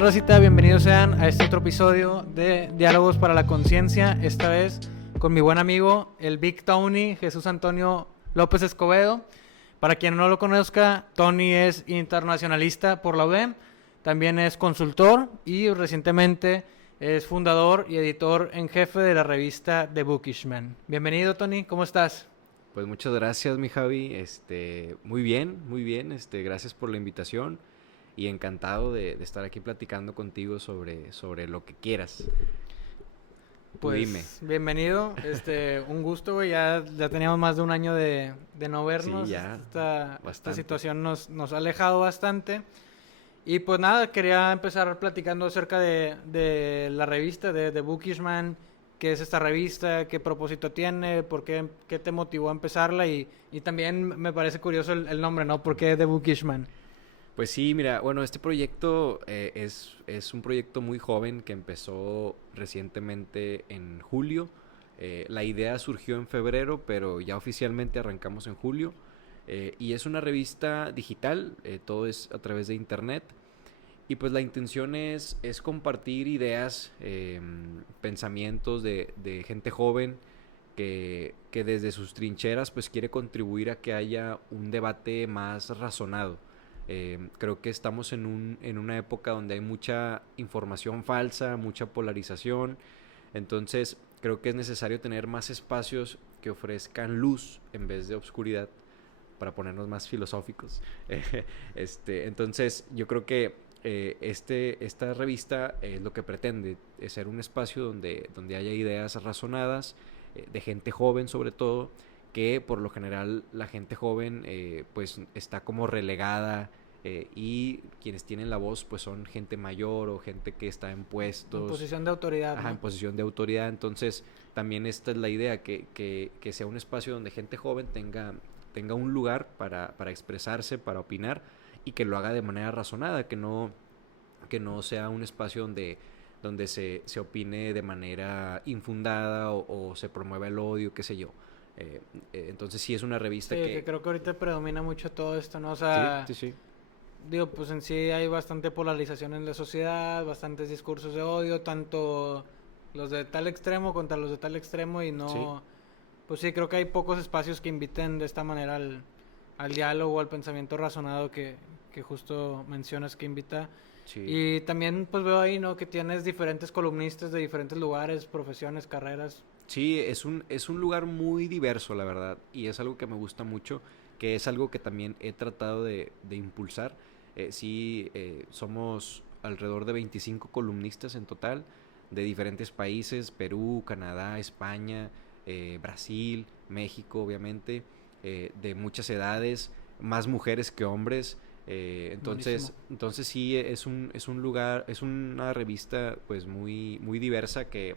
tal, Rosita? Bienvenidos sean a este otro episodio de Diálogos para la Conciencia. Esta vez con mi buen amigo, el Big Tony, Jesús Antonio López Escobedo. Para quien no lo conozca, Tony es internacionalista por la UDEM, también es consultor y recientemente es fundador y editor en jefe de la revista The Bookishman. Bienvenido, Tony, ¿cómo estás? Pues muchas gracias, mi Javi. Muy bien, muy bien. Gracias por la invitación y encantado de estar aquí platicando contigo sobre lo que quieras. Tú dime. Bienvenido, un gusto, güey. Ya teníamos más de un año de no vernos. Sí, ya, Esta situación nos ha alejado bastante. Y pues nada, quería empezar platicando acerca de la revista, de The Bookishman. ¿Qué es esta revista? ¿Qué propósito tiene? ¿Qué te motivó a empezarla? Y también me parece curioso el nombre, ¿no? ¿Por qué The Bookishman? Pues sí, mira, bueno, este proyecto es un proyecto muy joven que empezó recientemente en julio. La idea surgió en febrero, pero ya oficialmente arrancamos en julio. Y es una revista digital, todo es a través de internet. Y pues la intención es compartir ideas, pensamientos de gente joven que desde sus trincheras pues quiere contribuir a que haya un debate más razonado. Creo que estamos en una época donde hay mucha información falsa, mucha polarización. Entonces creo que es necesario tener más espacios que ofrezcan luz en vez de obscuridad, para ponernos más filosóficos. Entonces yo creo que esta revista es lo que pretende, es ser un espacio donde haya ideas razonadas, de gente joven sobre todo, que por lo general la gente joven pues está como relegada, y quienes tienen la voz pues son gente mayor o gente que está en puestos. En posición de autoridad. Ajá, ¿no? en posición de autoridad. Entonces también esta es la idea, que sea un espacio donde gente joven tenga un lugar para expresarse, para opinar, y que lo haga de manera razonada, que no sea un espacio donde se opine de manera infundada o se promueva el odio, qué sé yo. Entonces sí es una revista que creo que ahorita predomina mucho todo esto, ¿no? O Sí, sea, sí. digo, pues en sí hay bastante polarización en la sociedad, bastantes discursos de odio, tanto los de tal extremo contra los de tal extremo y no... Sí. Pues sí, creo que hay pocos espacios que inviten de esta manera al diálogo, al pensamiento razonado que justo mencionas que invita. Sí. Y también pues veo ahí, ¿no? Que tienes diferentes columnistas de diferentes lugares, profesiones, carreras. Sí, es un lugar muy diverso, la verdad, y es algo que me gusta mucho, que es algo que también he tratado de impulsar. Somos alrededor de 25 columnistas en total, de diferentes países: Perú, Canadá, España, Brasil, México, obviamente, de muchas edades, más mujeres que hombres. Entonces sí, es un lugar, es una revista pues muy, muy diversa, que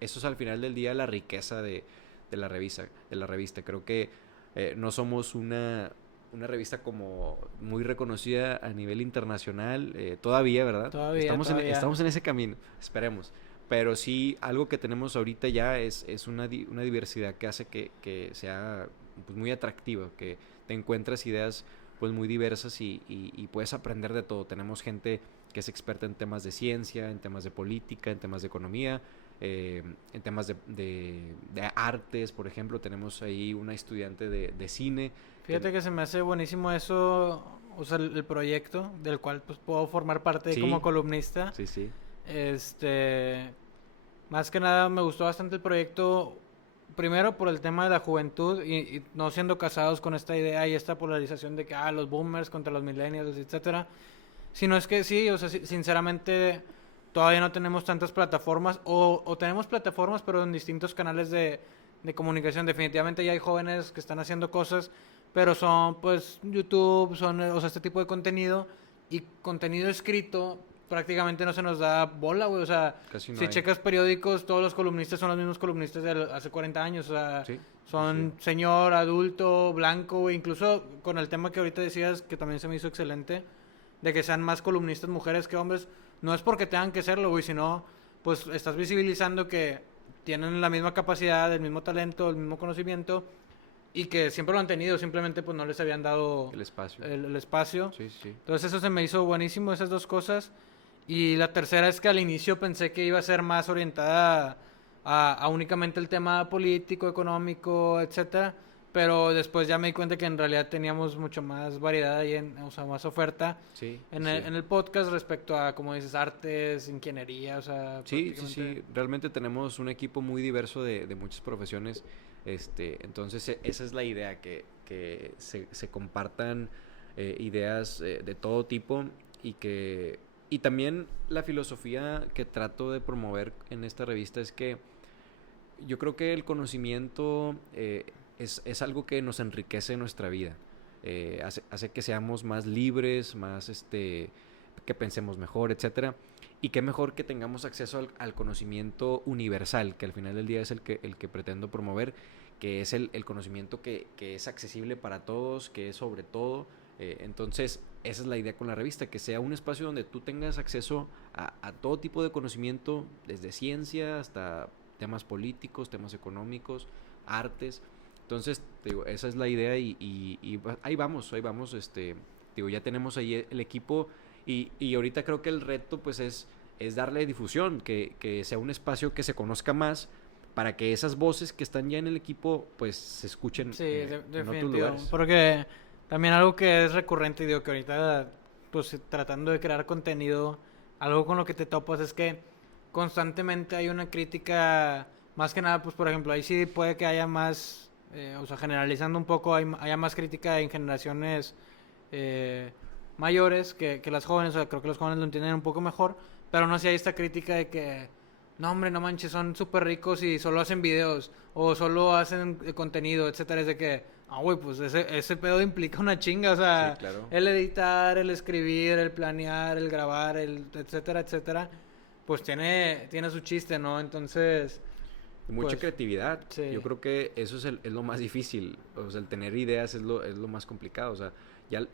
eso es al final del día la riqueza de la revista. Creo que no somos una revista como muy reconocida a nivel internacional, todavía, ¿verdad? Estamos en ese camino, esperemos. Pero sí, algo que tenemos ahorita ya es una diversidad que hace que sea pues muy atractiva, que te encuentras ideas pues muy diversas y puedes aprender de todo. Tenemos gente que es experta en temas de ciencia, en temas de política, en temas de economía, en temas de artes, por ejemplo. Tenemos ahí una estudiante de cine. Fíjate que se me hace buenísimo eso, o sea, el proyecto del cual pues puedo formar parte Sí. como columnista. Sí. Más que nada me gustó bastante el proyecto, primero por el tema de la juventud y no siendo casados con esta idea y esta polarización de que los boomers contra los millennials, etcétera. Sino es que sí, o sea, sinceramente todavía no tenemos tantas plataformas o tenemos plataformas pero en distintos canales de comunicación. Definitivamente ya hay jóvenes que están haciendo cosas, pero son pues YouTube, o sea, este tipo de contenido y contenido escrito prácticamente no se nos da bola, güey. O sea, Casi no si hay. checas periódicos, todos los columnistas son los mismos columnistas de hace 40 años. O sea, Sí, son sí. señor, adulto, blanco, güey. Incluso con el tema que ahorita decías, que también se me hizo excelente, de que sean más columnistas mujeres que hombres. No es porque tengan que serlo, güey, sino pues estás visibilizando que tienen la misma capacidad, el mismo talento, el mismo conocimiento y que siempre lo han tenido, simplemente pues no les habían dado El espacio. el espacio. Sí. Entonces eso se me hizo buenísimo, esas dos cosas. Y la tercera es que al inicio pensé que iba a ser más orientada a únicamente el tema político, económico, etcétera, pero después ya me di cuenta que en realidad teníamos mucho más variedad ahí, o sea, más oferta Sí, en sí. en el podcast respecto a, como dices, artes, ingeniería, o sea, Sí, sí, prácticamente... sí. Realmente tenemos un equipo muy diverso de muchas profesiones. Entonces, esa es la idea, que se compartan ideas de todo tipo y también la filosofía que trato de promover en esta revista es que yo creo que el conocimiento es algo que nos enriquece nuestra vida. Hace que seamos más libres, más que pensemos mejor, etcétera. Y qué mejor que tengamos acceso al conocimiento universal, que al final del día es el que pretendo promover, que es el conocimiento que es accesible para todos, que es sobre todo. Entonces, esa es la idea con la revista, que sea un espacio donde tú tengas acceso a todo tipo de conocimiento, desde ciencia hasta temas políticos, temas económicos, artes. Entonces, te digo, esa es la idea y ahí vamos, digo, ya tenemos ahí el equipo y ahorita creo que el reto pues es darle difusión, que sea un espacio que se conozca más para que esas voces que están ya en el equipo pues se escuchen Sí, en otros definitivo. lugares. Porque también algo que es recurrente, digo que ahorita, pues tratando de crear contenido, algo con lo que te topas es que constantemente hay una crítica, más que nada, pues por ejemplo, ahí sí puede que haya más, o sea, generalizando un poco, haya más crítica en generaciones eh, mayores que las jóvenes, o sea, creo que los jóvenes lo entienden un poco mejor, pero no sé si hay esta crítica de que no, hombre, no manches, son súper ricos y solo hacen videos o solo hacen contenido, etcétera. Es de que, ah, güey, pues ese pedo implica una chinga, o Sí, sea, claro. el editar, el escribir, el planear, el grabar, el etcétera, etcétera, pues tiene su chiste, ¿no? Entonces, Mucha pues, creatividad. sí. Yo creo que eso es lo más difícil. O sea, el tener ideas es lo más complicado. O sea,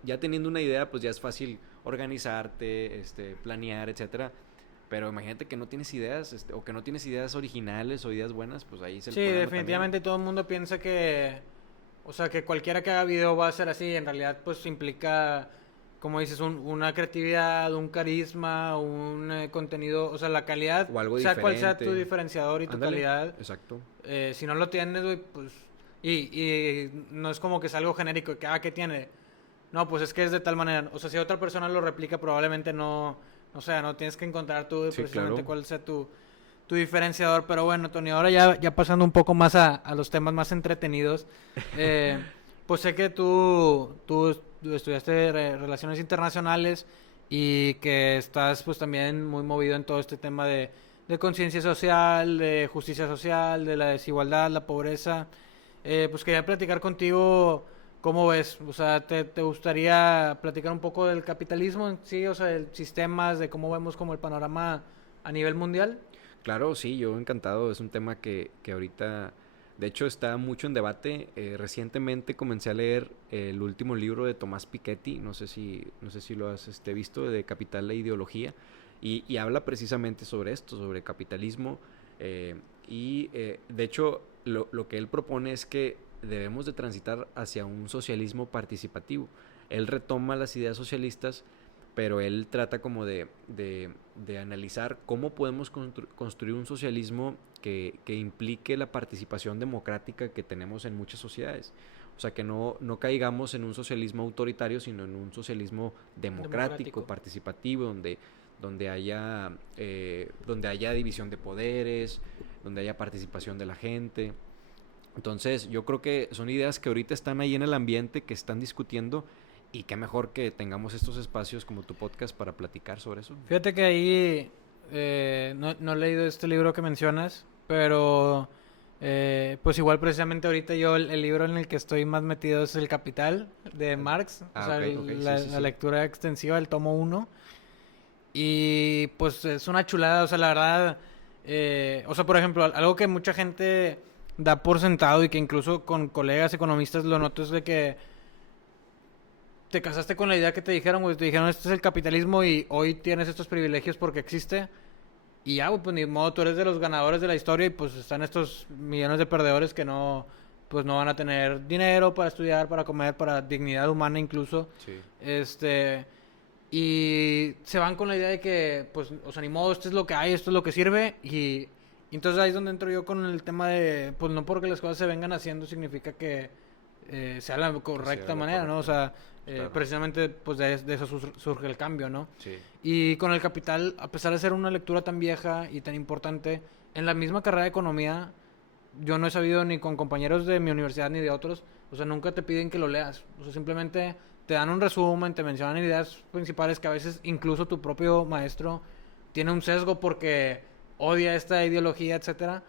ya teniendo una idea, pues ya es fácil organizarte, planear, etcétera. Pero imagínate que no tienes ideas, o que no tienes ideas originales o ideas buenas, pues ahí es el Sí, problema también. definitivamente todo el mundo piensa que, o sea, que cualquiera que haga video va a ser así. En realidad, pues implica, como dices, una creatividad, un carisma, un contenido, o sea, la calidad, O algo sea cual sea tu diferente. diferenciador y tu Ándale, calidad, exacto. si no lo tienes, güey, pues, y no es como que es algo genérico, que, ¿qué tiene? No, pues es que es de tal manera, o sea, si otra persona lo replica, probablemente no, o sea, no tienes que encontrar tú Sí, precisamente claro. cuál sea tu diferenciador. Pero bueno, Tony, ahora ya pasando un poco más a los temas más entretenidos, eh, pues sé que tú estudiaste relaciones internacionales y que estás pues también muy movido en todo este tema de conciencia social, de justicia social, de la desigualdad, la pobreza. Pues quería platicar contigo. ¿Cómo ves? O sea, ¿te gustaría platicar un poco del capitalismo en sí? O sea, de sistemas, de cómo vemos como el panorama a nivel mundial. Claro, sí, yo encantado. Es un tema que ahorita, de hecho, está mucho en debate. Recientemente comencé a leer el último libro de Tomás Piketty, no sé si lo has visto, de Capital e Ideología, y habla precisamente sobre esto, sobre capitalismo. De hecho, lo que él propone es que debemos de transitar hacia un socialismo participativo. Él retoma las ideas socialistas, pero él trata como de analizar cómo podemos construir un socialismo que implique la participación democrática que tenemos en muchas sociedades. O sea, que no caigamos en un socialismo autoritario, sino en un socialismo democrático, Democrático. participativo, donde haya división de poderes, donde haya participación de la gente. Entonces, yo creo que son ideas que ahorita están ahí en el ambiente, que están discutiendo, y qué mejor que tengamos estos espacios como tu podcast para platicar sobre eso. Fíjate que ahí no he leído este libro que mencionas, pero pues igual precisamente ahorita yo el libro en el que estoy más metido es El Capital de Marx, o sea, Ok, ok, sí, sí, la sí. lectura extensiva del tomo uno. Y pues es una chulada, o sea, la verdad, o sea, por ejemplo, algo que mucha gente da por sentado y que incluso con colegas economistas lo noto es de que te casaste con la idea que te dijeron, güey, te dijeron, este es el capitalismo y hoy tienes estos privilegios porque existe. Y ya, güey, pues ni modo, tú eres de los ganadores de la historia y pues están estos millones de perdedores que no, pues no van a tener dinero para estudiar, para comer, para dignidad humana incluso. Sí. Este, Y se van con la idea de que, pues, o sea, ni modo, esto es lo que hay, esto es lo que sirve. Y entonces ahí es donde entro yo con el tema de, pues, no porque las cosas se vengan haciendo significa que sea la correcta manera, ¿no? O sea, Claro. precisamente, pues, de eso surge el cambio, ¿no? Sí, Y con El Capital, a pesar de ser una lectura tan vieja y tan importante, en la misma carrera de economía, yo no he sabido ni con compañeros de mi universidad ni de otros, o sea, nunca te piden que lo leas, o sea, simplemente te dan un resumen, te mencionan ideas principales que a veces incluso tu propio maestro tiene un sesgo porque odia esta ideología, etcétera,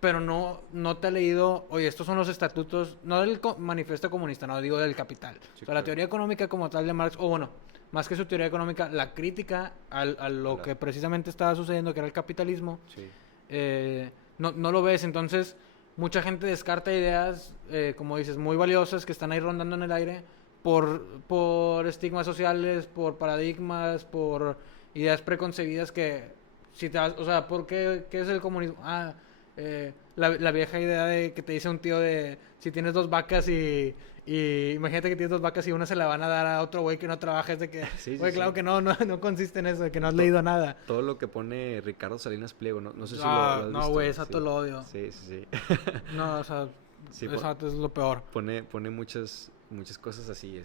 pero no te ha leído, oye, estos son los estatutos, no del manifiesto comunista, no digo del Capital. sí, O sea, la claro. teoría económica como tal de Marx, o bueno, más que su teoría económica, la crítica a lo que precisamente estaba sucediendo, que era el capitalismo, Sí, no lo ves. Entonces, mucha gente descarta ideas, como dices, muy valiosas que están ahí rondando en el aire por estigmas sociales, por paradigmas, por ideas preconcebidas que, si te vas, o sea, ¿qué es el comunismo? La vieja idea de que te dice un tío de si tienes dos vacas y imagínate que tienes dos vacas y una se la van a dar a otro güey que no trabaja, es de que, sí, güey, sí. claro Sí. que no consiste en eso, de que no has To- leído nada. Todo lo que pone Ricardo Salinas Pliego, no sé si lo has No, visto. güey, esa Sí, todo lo odio. sí, sí. No, o sea, Sí, esa es lo peor. pone muchas cosas así,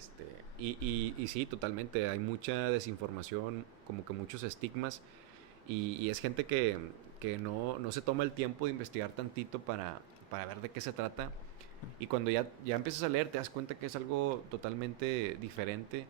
y sí, totalmente, hay mucha desinformación, como que muchos estigmas, y es gente que no se toma el tiempo de investigar tantito para ver de qué se trata, y cuando ya empiezas a leer te das cuenta que es algo totalmente diferente,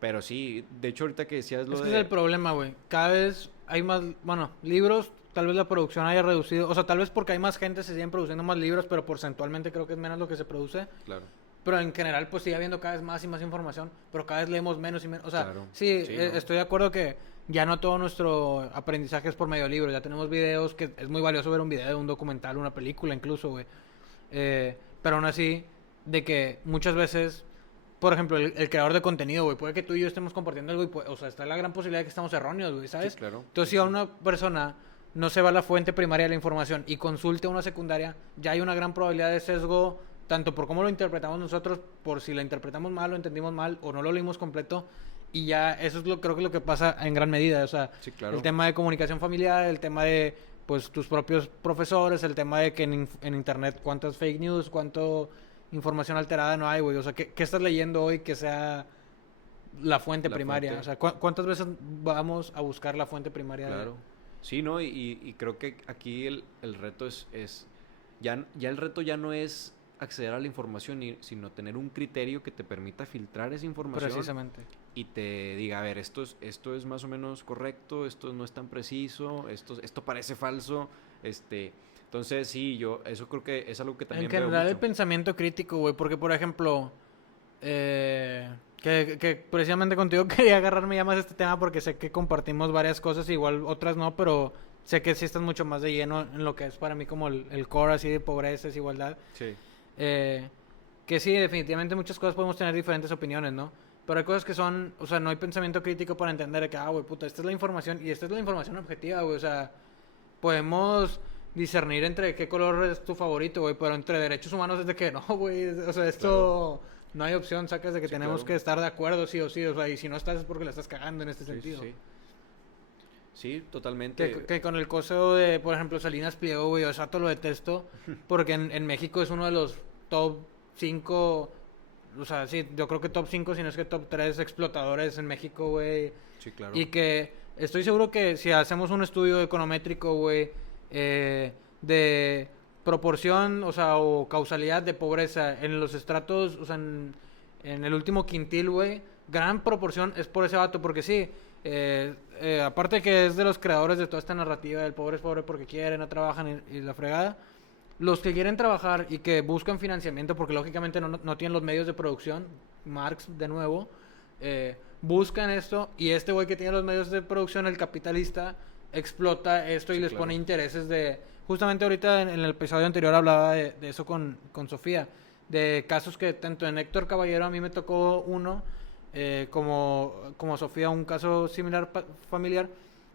pero sí, de hecho ahorita que decías lo Es que es el de... problema, güey. Cada vez hay más, bueno, libros, tal vez la producción haya reducido, o sea, tal vez porque hay más gente se siguen produciendo más libros, pero porcentualmente creo que es menos lo que se produce. Claro, Pero en general, pues sigue habiendo cada vez más y más información, pero cada vez leemos menos y menos. O sea, claro. sí, Sí, ¿no? estoy de acuerdo que ya no todo nuestro aprendizaje es por medio de libros. Ya tenemos videos, que es muy valioso ver un video, un documental, una película incluso, güey. Pero aún así, de que muchas veces, por ejemplo, el creador de contenido, güey, puede que tú y yo estemos compartiendo algo y, o sea, está la gran posibilidad de que estamos erróneos, güey, ¿sabes? Sí, claro. Entonces, Sí, si a sí. una persona no se va a la fuente primaria de la información y consulte una secundaria, ya hay una gran probabilidad de sesgo, tanto por cómo lo interpretamos nosotros, por si lo interpretamos mal, lo entendimos mal o no lo leímos completo. Y ya eso es creo que lo que pasa en gran medida. O sea, Sí, claro. el tema de comunicación familiar, el tema de pues tus propios profesores, el tema de que en internet cuántas fake news, cuánto información alterada no hay, güey. O sea, ¿qué estás leyendo hoy que sea la fuente La primaria? fuente. O sea, ¿cuántas veces vamos a buscar la fuente primaria? Claro. Sí, ¿no? Y creo que aquí el reto es ya el reto ya no es acceder a la información, sino tener un criterio que te permita filtrar esa información Precisamente. y te diga, a ver, esto es más o menos correcto, esto no es tan preciso, esto parece falso, entonces sí, yo eso creo que es algo que también En veo general el mucho. pensamiento crítico, güey, porque por ejemplo, que precisamente contigo quería agarrarme ya más a este tema porque sé que compartimos varias cosas, igual otras no, pero sé que sí estás mucho más de lleno en lo que es para mí como el core así de pobreza, desigualdad. Sí, Eh, que sí, definitivamente muchas cosas podemos tener diferentes opiniones, ¿no? Pero hay cosas que son, o sea, no hay pensamiento crítico para entender que, güey, puta, esta es la información y esta es la información objetiva, güey, o sea, podemos discernir entre qué color es tu favorito, güey, pero entre derechos humanos es de que no, güey, o sea, esto no hay opción, sacas de que Sí, tenemos claro. que estar de acuerdo sí o sí, o sea, y si no estás es porque la estás cagando en este Sí, sí, sentido. sí. Sí, totalmente. Que con el coso de, por ejemplo, Salinas Pliego, güey, yo exacto lo detesto, porque en México es uno de los top 5, o sea, sí, yo creo que top 5, si no es que top 3 explotadores en México, güey. Sí, claro. Y que estoy seguro que si hacemos un estudio econométrico, güey, de proporción, o sea, o causalidad de pobreza en los estratos, o sea, en el último quintil, güey, gran proporción es por ese vato, porque sí, aparte que es de los creadores de toda esta narrativa del pobre es pobre porque quiere, no trabajan y la fregada, los que quieren trabajar y que buscan financiamiento porque lógicamente no tienen los medios de producción, Marx de nuevo, buscan esto y este güey que tiene los medios de producción, el capitalista, explota esto y Sí, les claro. pone intereses de... Justamente ahorita en el episodio anterior hablaba de eso con Sofía, de casos que tanto en Héctor Caballero a mí me tocó uno, como Sofía un caso similar familiar,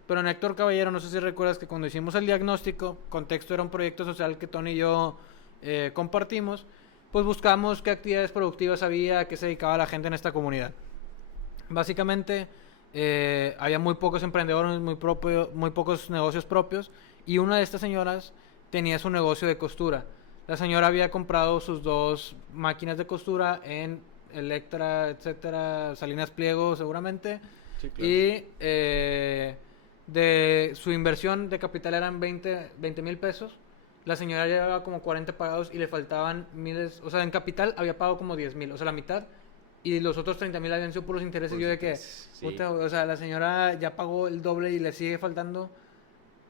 pero en Héctor Caballero no sé si recuerdas que cuando hicimos el diagnóstico, contexto era un proyecto social que Tony y yo compartimos, pues buscamos qué actividades productivas había, a qué se dedicaba la gente en esta comunidad. Básicamente había muy pocos emprendedores, muy pocos negocios propios, y una de estas señoras tenía su negocio de costura. La señora había comprado sus 2 máquinas de costura en Electra, etcétera, Salinas Pliego seguramente, Sí, claro. y de su inversión de capital eran 20,000 pesos. La señora llevaba como 40 pagados y le faltaban miles, o sea, en capital había pagado como 10,000, o sea, la mitad, y los otros 30,000 habían sido puros intereses. Por Y yo de que, supuesto, sí. puta, o sea, la señora ya pagó el doble y le sigue faltando,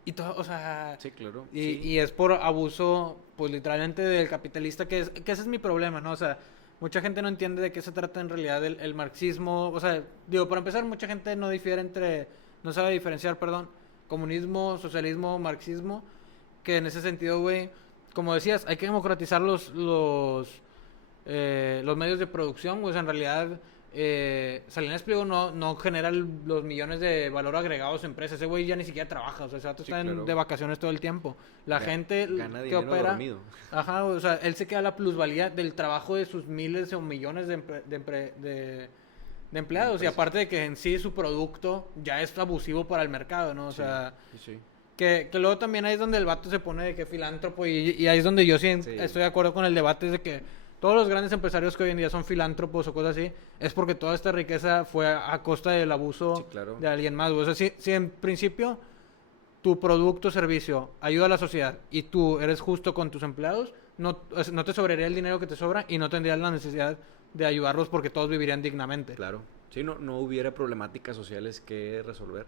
y todo, o sea, Sí, claro. y, Sí. y es por abuso, pues literalmente del capitalista, que ese es mi problema, ¿no? O sea, mucha gente no entiende de qué se trata en realidad el marxismo. O sea, digo, para empezar, mucha gente no sabe diferenciar, perdón, comunismo, socialismo, marxismo, que en ese sentido, güey, como decías, hay que democratizar los medios de producción. Pues en realidad, Salinas Pliego no genera los millones de valor agregado a su empresa. Ese güey ya ni siquiera trabaja, o sea, ese vato Sí, está claro. de vacaciones todo el tiempo. La gente Gana que dinero opera, dormido. ajá, o sea, él se queda la plusvalía del trabajo de sus miles o millones de empleados. Y Empresa. aparte de que en sí su producto ya es abusivo para el mercado, ¿no? O Sí, sea, sí. que luego también ahí es donde el vato se pone de que filántropo, y ahí es donde yo sí Sí. estoy de acuerdo con el debate, es de que todos los grandes empresarios que hoy en día son filántropos o cosas así, es porque toda esta riqueza fue a costa del abuso Sí, claro. de alguien más, güey. O sea, si en principio tu producto o servicio ayuda a la sociedad y tú eres justo con tus empleados, no te sobraría el dinero que te sobra y no tendrías la necesidad de ayudarlos porque todos vivirían dignamente. Claro. Sí, no hubiera problemáticas sociales que resolver.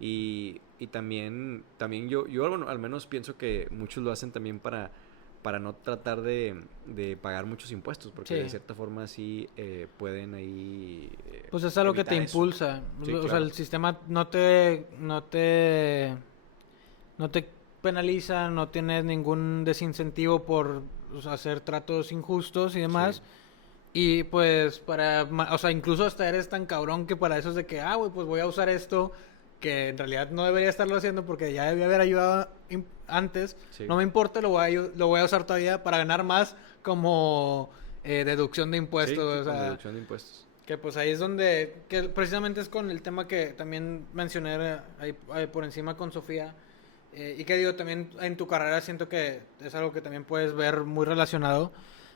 Y también yo bueno, al menos pienso que muchos lo hacen también para no tratar de pagar muchos impuestos, porque Sí. de cierta forma sí pueden ahí Pues es algo que te evitar eso. impulsa. Sí, O sea, claro. el sistema no te penaliza, no tienes ningún desincentivo por, o sea, hacer tratos injustos y demás. Sí. Y pues o sea, incluso hasta eres tan cabrón que para eso es de que, güey, pues voy a usar esto, que en realidad no debería estarlo haciendo porque ya debía haber ayudado antes. Sí. No me importa, lo voy a usar todavía para ganar más como deducción de impuestos. Sí, O con sea, deducción de impuestos. que pues ahí es donde, que precisamente es con el tema que también mencioné ahí por encima con Sofía. Y que digo, también en tu carrera siento que es algo que también puedes ver muy relacionado.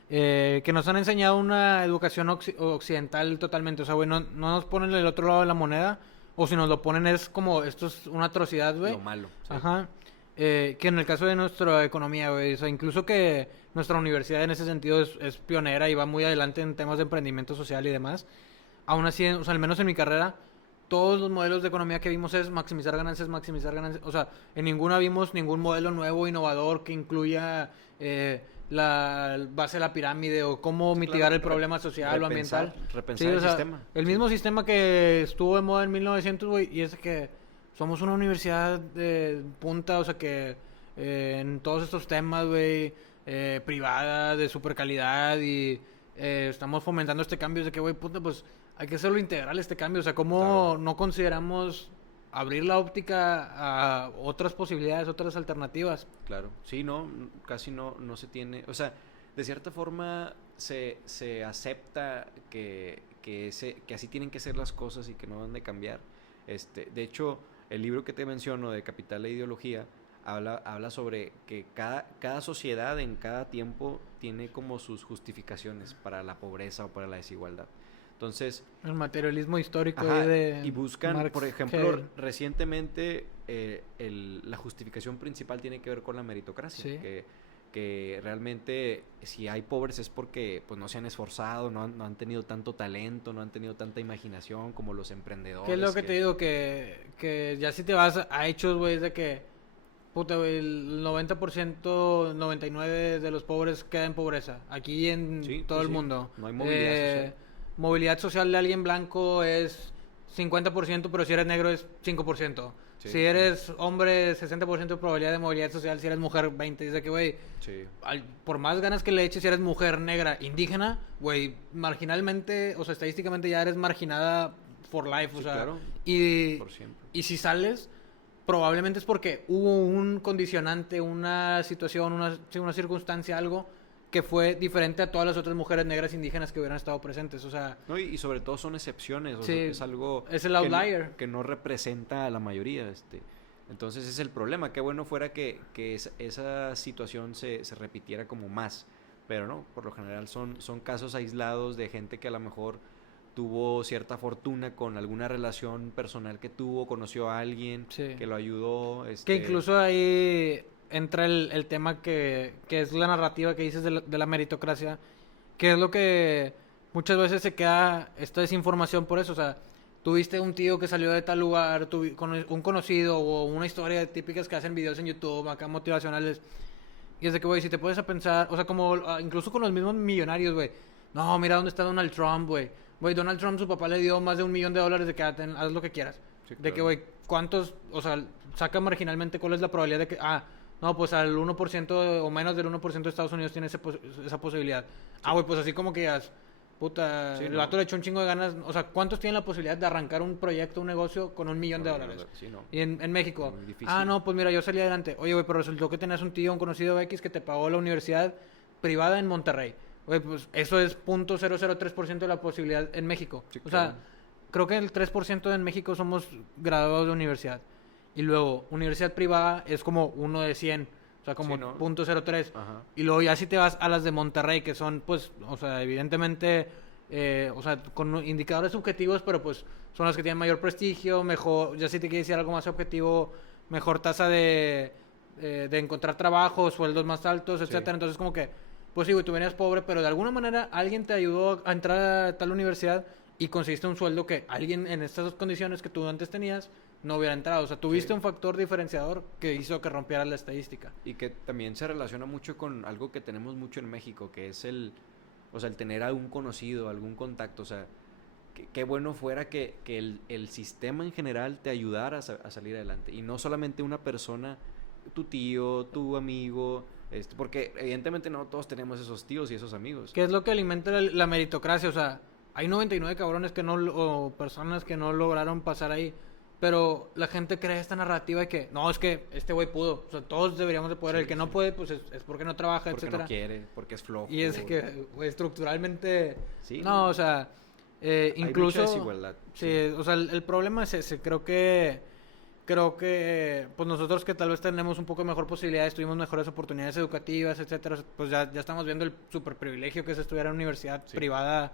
Que nos han enseñado una educación occidental totalmente. O sea, güey, no nos ponen el otro lado de la moneda. O si nos lo ponen es como, esto es una atrocidad, güey. Lo malo. Sí. Ajá. Que en el caso de nuestra economía, güey, o sea, incluso que nuestra universidad en ese sentido es pionera y va muy adelante en temas de emprendimiento social y demás. Aún así, o sea, al menos en mi carrera, todos los modelos de economía que vimos es maximizar ganancias, maximizar ganancias. O sea, en ninguna vimos ningún modelo nuevo, innovador, que incluya la base de la pirámide o cómo Sí, mitigar claro, el problema social o ambiental. Repensar Sí, o el sea, sistema. el Sí. mismo sistema que estuvo de moda en 1900, güey, y es que somos una universidad de punta, o sea que en todos estos temas, güey, privada, de super calidad, y estamos fomentando este cambio, de que, güey, puta, pues hay que hacerlo integral este cambio. O sea, ¿cómo Claro. no consideramos abrir la óptica a otras posibilidades, otras alternativas? Claro, sí, no, casi no se tiene, o sea, de cierta forma se acepta que así tienen que ser las cosas y que no han de cambiar. De hecho, el libro que te menciono de Capital e Ideología habla sobre que cada sociedad en cada tiempo tiene como sus justificaciones para la pobreza o para la desigualdad. Entonces, El materialismo histórico ajá, ahí de y buscan, Marx, por ejemplo, Hegel. recientemente la justificación principal tiene que ver con la meritocracia, Sí. que realmente si hay pobres es porque pues no se han esforzado, no han tenido tanto talento, no han tenido tanta imaginación como los emprendedores. ¿Qué es lo que te digo? Que ya si te vas a hechos, güey, es de que, puta, güey, el 90%, 99% de los pobres queda en pobreza. Aquí en Sí, todo sí, el sí. mundo. No hay movilidad social. Movilidad social de alguien blanco es 50%, pero si eres negro es 5%. Sí, Si sí. eres hombre, 60% de probabilidad de movilidad social. Si eres mujer, 20%. Dice que, güey, Sí, por más ganas que le eches, si eres mujer negra, indígena, güey, marginalmente, o sea, estadísticamente ya eres marginada for life, o sí, sea, claro, y, por siempre. y si sales, probablemente es porque hubo un condicionante, una situación, una circunstancia, algo que fue diferente a todas las otras mujeres negras indígenas que hubieran estado presentes, o sea... No, y sobre todo son excepciones, o Sí, sea, es algo... es el que outlier. que no representa a la mayoría, Entonces es el problema, qué bueno fuera que esa situación se repitiera como más, pero no, por lo general son casos aislados de gente que a lo mejor tuvo cierta fortuna con alguna relación personal que tuvo, conoció a alguien Sí. que lo ayudó, Que incluso ahí entra el tema que es la narrativa que dices de la meritocracia, que es lo que muchas veces se queda esta desinformación por eso, o sea, tuviste un tío que salió de tal lugar, un conocido o una historia de típicas que hacen videos en YouTube, acá motivacionales, y es de que, güey, si te pones a pensar, o sea, como incluso con los mismos millonarios, güey, no, mira dónde está Donald Trump, güey, Donald Trump, su papá le dio más de $1 millón de que haz lo que quieras. Sí, De que, claro. güey, ¿cuántos, o sea, saca marginalmente cuál es la probabilidad de que, no, pues al 1% o menos del 1% de Estados Unidos tiene esa posibilidad? Güey, pues así como que ya, puta, Sí, el no. vato le echó un chingo de ganas, o sea, ¿cuántos tienen la posibilidad de arrancar un proyecto, un negocio con $1 millón? Sí, no. Y en México, Muy difícil. no, pues mira, yo salí adelante. Oye, güey, pero resultó que tenías un tío, un conocido X que te pagó la universidad privada en Monterrey. Güey, pues eso es 0.003% de la posibilidad en México. Sí, O claro. sea, creo que el 3% en México somos graduados de universidad. Y luego, universidad privada es como 1 de 100. O sea, como Sí, ¿no? 0.03. Ajá. Y luego ya si te vas a las de Monterrey, que son, pues, o sea, evidentemente, o sea, con indicadores subjetivos, pero pues son las que tienen mayor prestigio, mejor, ya si te quieres decir algo más objetivo, mejor tasa de encontrar trabajo, sueldos más altos, etcétera. Sí. Entonces, como que, pues sí, güey, tú venías pobre, pero de alguna manera alguien te ayudó a entrar a tal universidad y conseguiste un sueldo que alguien en estas condiciones que tú antes tenías no hubiera entrado. O sea, tuviste Sí. un factor diferenciador que hizo que rompieras la estadística. Y que también se relaciona mucho con algo que tenemos mucho en México, que es o sea, el tener algún conocido, algún contacto, o sea, qué bueno fuera que el sistema en general te ayudara a salir adelante. Y no solamente una persona, tu tío, tu amigo, porque evidentemente no todos tenemos esos tíos y esos amigos. ¿Qué es lo que alimenta la meritocracia? O sea, hay 99 cabrones que no, o personas que no lograron pasar ahí. Pero la gente crea esta narrativa de que, no, es que este güey pudo. O sea, todos deberíamos de poder. Sí, El que no sí. puede, pues es porque no trabaja, Porque etcétera. no quiere, porque es flojo. Y es que, güey, estructuralmente... Sí, no, no. o sea, Hay incluso... mucha desigualdad. Sí, o sea, el problema es ese. Creo que pues nosotros que tal vez tenemos un poco mejor posibilidades, tuvimos mejores oportunidades educativas, etcétera, pues ya estamos viendo el super privilegio que es estudiar en una universidad Sí. privada,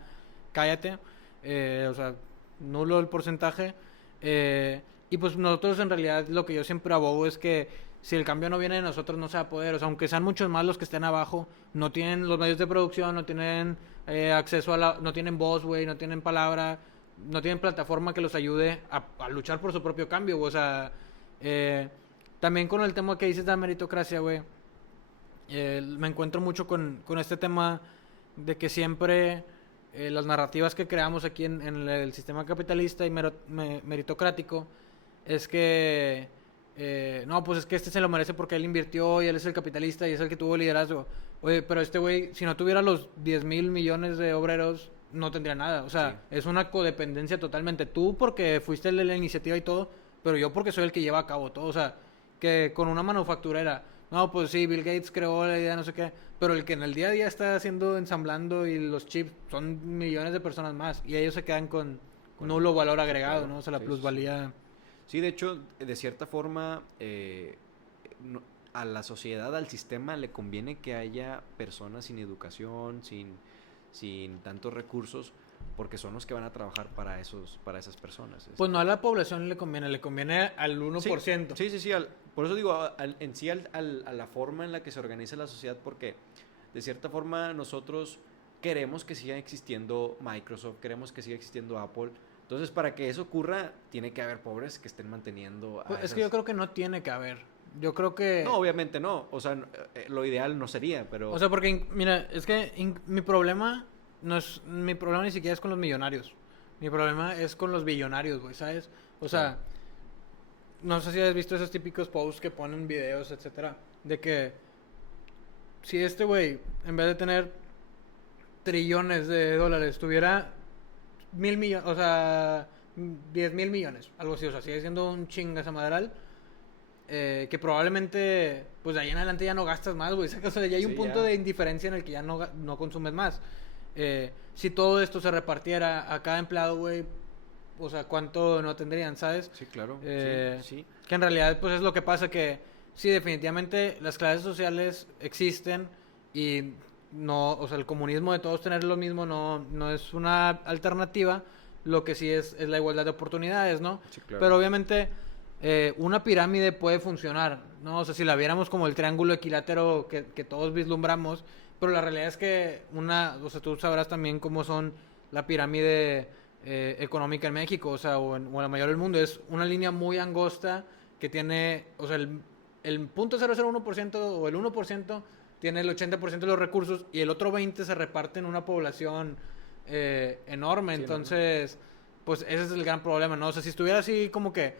cállate, o sea, nulo el porcentaje. Y pues nosotros en realidad lo que yo siempre abogo es que si el cambio no viene de nosotros no se va a poder, o sea, aunque sean muchos más los que estén abajo, no tienen los medios de producción, no tienen acceso no tienen voz, güey, no tienen palabra, no tienen plataforma que los ayude a luchar por su propio cambio, güey. O sea, también con el tema que dices de la meritocracia, güey, me encuentro mucho con este tema de que siempre las narrativas que creamos aquí en el sistema capitalista y meritocrático es que no, pues es que este se lo merece porque él invirtió y él es el capitalista y es el que tuvo liderazgo. Oye, pero este güey, si no tuviera los 10,000 millones de obreros, no tendría nada. O sea, Sí. es una codependencia totalmente. Tú porque fuiste el de la iniciativa y todo, pero yo porque soy el que lleva a cabo todo. O sea, que con una manufacturera, no, pues sí, Bill Gates creó la idea, no sé qué, pero el que en el día a día está haciendo, ensamblando y los chips son millones de personas más y ellos se quedan con nulo valor agregado, claro. ¿no? O sea, la Sí, plusvalía. Sí, de hecho, de cierta forma, a la sociedad, al sistema, le conviene que haya personas sin educación, sin tantos recursos, porque son los que van a trabajar para esas personas. Pues no a la población le conviene al 1%. Sí, sí, sí. Por eso digo, en sí a la forma en la que se organiza la sociedad, porque de cierta forma nosotros queremos que siga existiendo Microsoft, queremos que siga existiendo Apple. Entonces, para que eso ocurra, tiene que haber pobres que estén manteniendo Pues es que yo creo que no tiene que haber. Yo creo que... No, obviamente no. O sea, lo ideal no sería, pero... O sea, porque, mira, es que mi problema no es... Mi problema ni siquiera es con los millonarios. Mi problema es con los billonarios, güey, ¿sabes? O sea, Claro. no sé si has visto esos típicos posts que ponen videos, etcétera, de que si este güey, en vez de tener trillones de dólares, tuviera 1,000 millones, o sea, 10,000 millones, algo así, o sea, sigue siendo un chingazamadral. que probablemente, pues de ahí en adelante ya no gastas más, güey. O sea, ya hay un punto de indiferencia en el que ya no consumes más. Si todo esto se repartiera a cada empleado, güey, o sea, ¿cuánto no tendrían, sabes? Sí, claro. Sí. Que en realidad, pues es lo que pasa, que sí, definitivamente las clases sociales existen y no, o sea, el comunismo de todos tener lo mismo no es una alternativa. Lo que sí es la igualdad de oportunidades, ¿no? Sí, claro. Pero obviamente una pirámide puede funcionar, ¿no? O sea, si la viéramos como el triángulo equilátero que todos vislumbramos, pero la realidad es que o sea, tú sabrás también cómo son la pirámide económica en México, o sea, o en la mayoría del mundo. Es una línea muy angosta que tiene, o sea, el 0.001% o el 1% tiene el 80% de los recursos y el otro 20% se reparte en una población enorme. Sí, entonces, pues ese es el gran problema, ¿no? O sea, si estuviera así como que,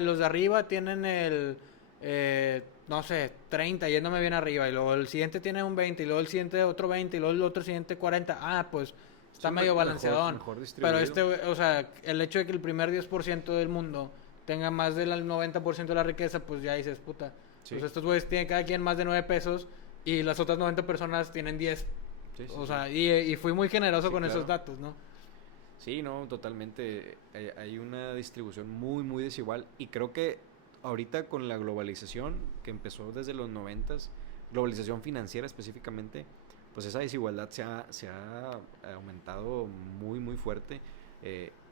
los de arriba tienen no sé, 30 yéndome bien arriba, y luego el siguiente tiene un 20, y luego el siguiente otro 20, y luego el otro siguiente 40, pues está medio balanceadón. Mejor pero o sea, el hecho de que el primer 10% del mundo tenga más del 90% de la riqueza, pues ya dices, puta. Sí. Pues estos güeyes tienen cada quien más de 9 pesos y las otras 90 personas tienen 10. O sea, y fui muy generoso con esos datos, ¿no? Sí, no, totalmente. Hay una distribución muy, muy desigual y creo que ahorita con la globalización que empezó desde los 90s, globalización financiera específicamente, pues esa desigualdad se ha aumentado muy, muy fuerte.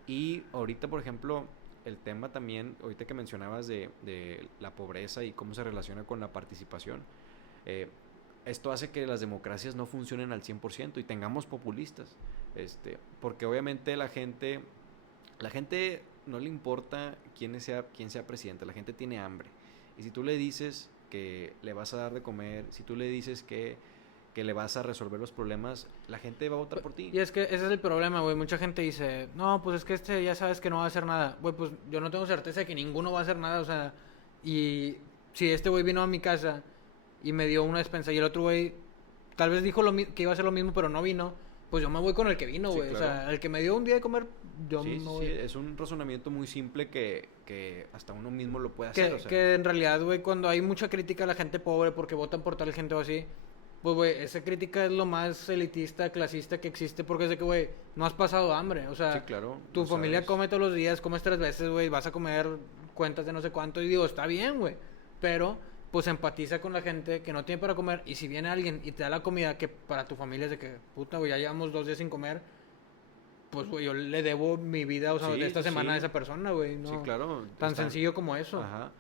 Y ahorita, por ejemplo, el tema también, ahorita que mencionabas de la pobreza y cómo se relaciona con la participación, esto hace que las democracias no funcionen al 100% y tengamos populistas. Porque obviamente la gente no le importa quién sea presidente, la gente tiene hambre. Y si tú le dices que le vas a dar de comer, si tú le dices que le vas a resolver los problemas, la gente va a votar por ti. Y es que ese es el problema, güey. Mucha gente dice, no, pues es que ya sabes que no va a hacer nada. Güey, pues yo no tengo certeza de que ninguno va a hacer nada, o sea, y si este güey vino a mi casa y me dio una despensa y el otro güey tal vez dijo que iba a hacer lo mismo, pero no vino, pues yo me voy con el que vino, güey. Sí, claro. O sea, el que me dio un día de comer, yo no voy. Sí, es un razonamiento muy simple que hasta uno mismo lo puede hacer. O sea. Que en realidad, güey, cuando hay mucha crítica a la gente pobre porque votan por tal gente o así, pues, güey, esa crítica es lo más elitista, clasista que existe, porque es de que, güey, no has pasado hambre. O sea, sí, claro, tu familia come todos los días, comes 3 veces, güey, vas a comer cuentas de no sé cuánto, y digo, está bien, güey, pero pues empatiza con la gente que no tiene para comer, y si viene alguien y te da la comida que para tu familia es de que, puta, güey, ya llevamos 2 días sin comer, pues, güey, yo le debo mi vida, o sea, de esta semana a esa persona, güey, ¿no? Sí, claro. Tan sencillo como eso. Ajá.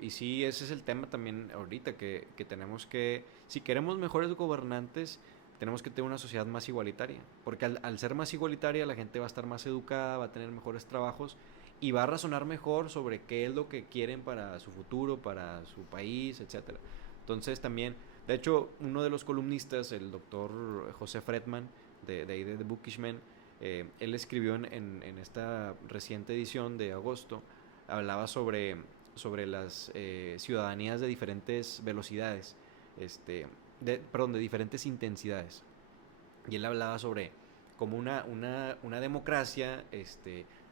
Y sí, ese es el tema también ahorita, que tenemos que, si queremos mejores gobernantes, tenemos que tener una sociedad más igualitaria, porque al ser más igualitaria la gente va a estar más educada, va a tener mejores trabajos y va a razonar mejor sobre qué es lo que quieren para su futuro, para su país, etcétera. Entonces también, de hecho, uno de los columnistas, el doctor José Fredman, de The Bookishman, él escribió en esta reciente edición de agosto, hablaba sobre las ciudadanías de diferentes velocidades, de diferentes intensidades. Y él hablaba sobre como una democracia,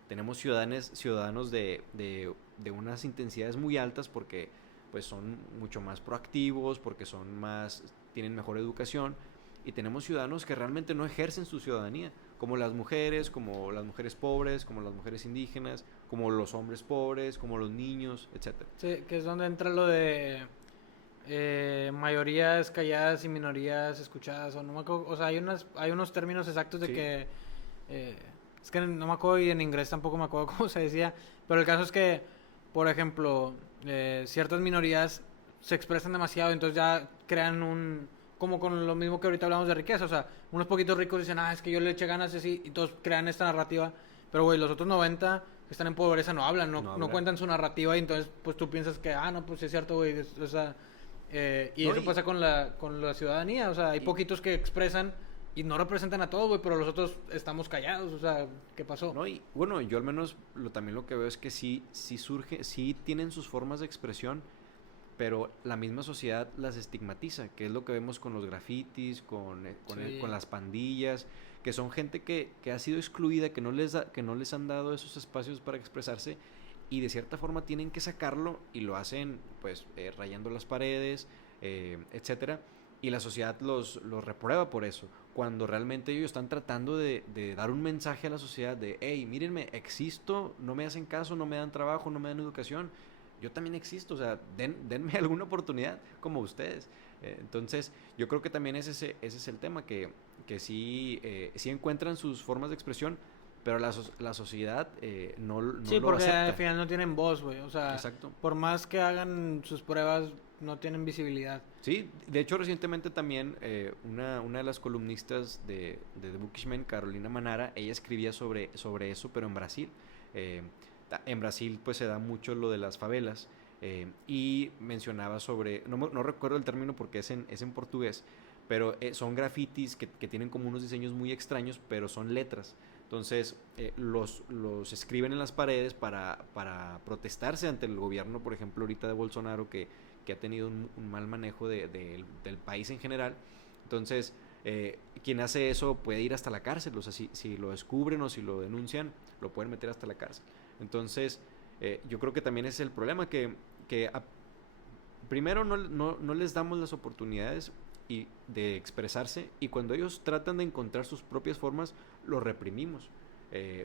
tenemos ciudadanos de unas intensidades muy altas porque pues son mucho más proactivos, porque tienen mejor educación, y tenemos ciudadanos que realmente no ejercen su ciudadanía, como las mujeres pobres, como las mujeres indígenas, como los hombres pobres, como los niños, etcétera. Sí, que es donde entra lo de mayorías calladas y minorías escuchadas, o no me acuerdo, o sea, hay unos términos exactos de que es que no me acuerdo, y en inglés tampoco me acuerdo cómo se decía, pero el caso es que, por ejemplo, ciertas minorías se expresan demasiado, entonces ya crean como con lo mismo que ahorita hablamos de riqueza, o sea, unos poquitos ricos dicen, es que yo le eché ganas así, y todos crean esta narrativa, pero güey, los otros 90 que están en pobreza no hablan, no cuentan su narrativa, y entonces pues tú piensas que, no, pues es cierto, güey, o sea, y eso pasa con la ciudadanía, o sea, hay poquitos que expresan y no representan a todos, güey, pero los otros estamos callados, o sea, ¿qué pasó? No, y bueno, yo al menos también lo que veo es que sí tienen sus formas de expresión, pero la misma sociedad las estigmatiza, que es lo que vemos con los grafitis, con las pandillas, que son gente que ha sido excluida, que no les han dado esos espacios para expresarse, y de cierta forma tienen que sacarlo y lo hacen pues rayando las paredes, etcétera, y la sociedad los reprueba por eso, cuando realmente ellos están tratando de dar un mensaje a la sociedad de, hey, mírenme, existo, no me hacen caso, no me dan trabajo, no me dan educación, yo también existo, o sea, denme alguna oportunidad como ustedes. Entonces, yo creo que también ese es el tema, que sí, sí encuentran sus formas de expresión, pero la sociedad no Sí, lo porque acepta. al final no tienen voz, güey. O sea, Exacto. por más que hagan sus pruebas, no tienen visibilidad. Sí, de hecho recientemente también una de las columnistas de The Bookishman, Carolina Manara, ella escribía sobre eso, pero en Brasil. Eh, en Brasil pues se da mucho lo de las favelas, y mencionaba sobre, no recuerdo el término porque es en portugués, pero son grafitis que tienen como unos diseños muy extraños, pero son letras. Entonces los escriben en las paredes para protestarse ante el gobierno, por ejemplo, ahorita de Bolsonaro, que ha tenido un mal manejo del país en general. Entonces, quien hace eso puede ir hasta la cárcel. O sea, si lo descubren o si lo denuncian, lo pueden meter hasta la cárcel. Entonces, yo creo que también ese es el problema, primero no les damos las oportunidades de expresarse, y cuando ellos tratan de encontrar sus propias formas, los reprimimos.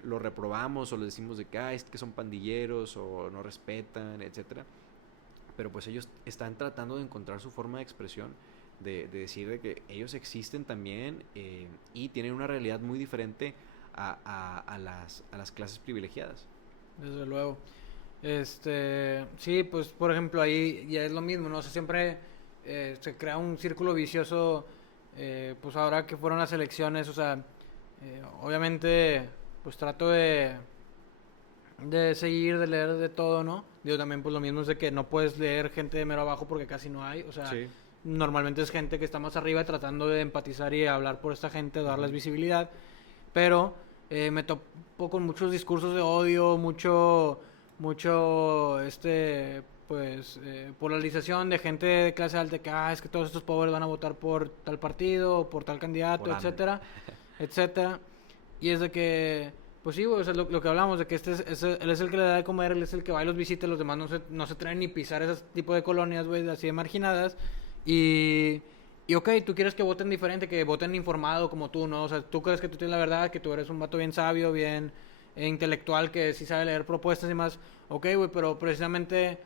Los reprobamos o les decimos de que, es que son pandilleros o no respetan, etcétera. Pero pues ellos están tratando de encontrar su forma de expresión, de decir de que ellos existen también, y tienen una realidad muy diferente a las clases privilegiadas. Desde luego. Sí, pues por ejemplo ahí ya es lo mismo, ¿no? O sea, siempre se crea un círculo vicioso, pues ahora que fueron las elecciones, o sea, obviamente pues trato de seguir, de leer de todo, ¿no? Digo, también pues lo mismo es de que no puedes leer gente de mero abajo porque casi no hay, o sea, Sí. normalmente es gente que está más arriba tratando de empatizar y hablar por esta gente, darles visibilidad, pero me topo con muchos discursos de odio, mucho, pues, polarización de gente de clase alta que, es que todos estos pobres van a votar por tal partido, o por tal candidato, Por hambre. etcétera, etcétera, y es de que, pues sí, güey, o sea, lo que hablamos, de que él es el que le da de comer, él es el que va y los visita, los demás no se traen ni pisar ese tipo de colonias, güey, así de marginadas, y ok, tú quieres que voten diferente, que voten informado como tú, ¿no? O sea, tú crees que tú tienes la verdad, que tú eres un vato bien sabio, bien intelectual, que sí sabe leer propuestas y más. Ok, güey, pero precisamente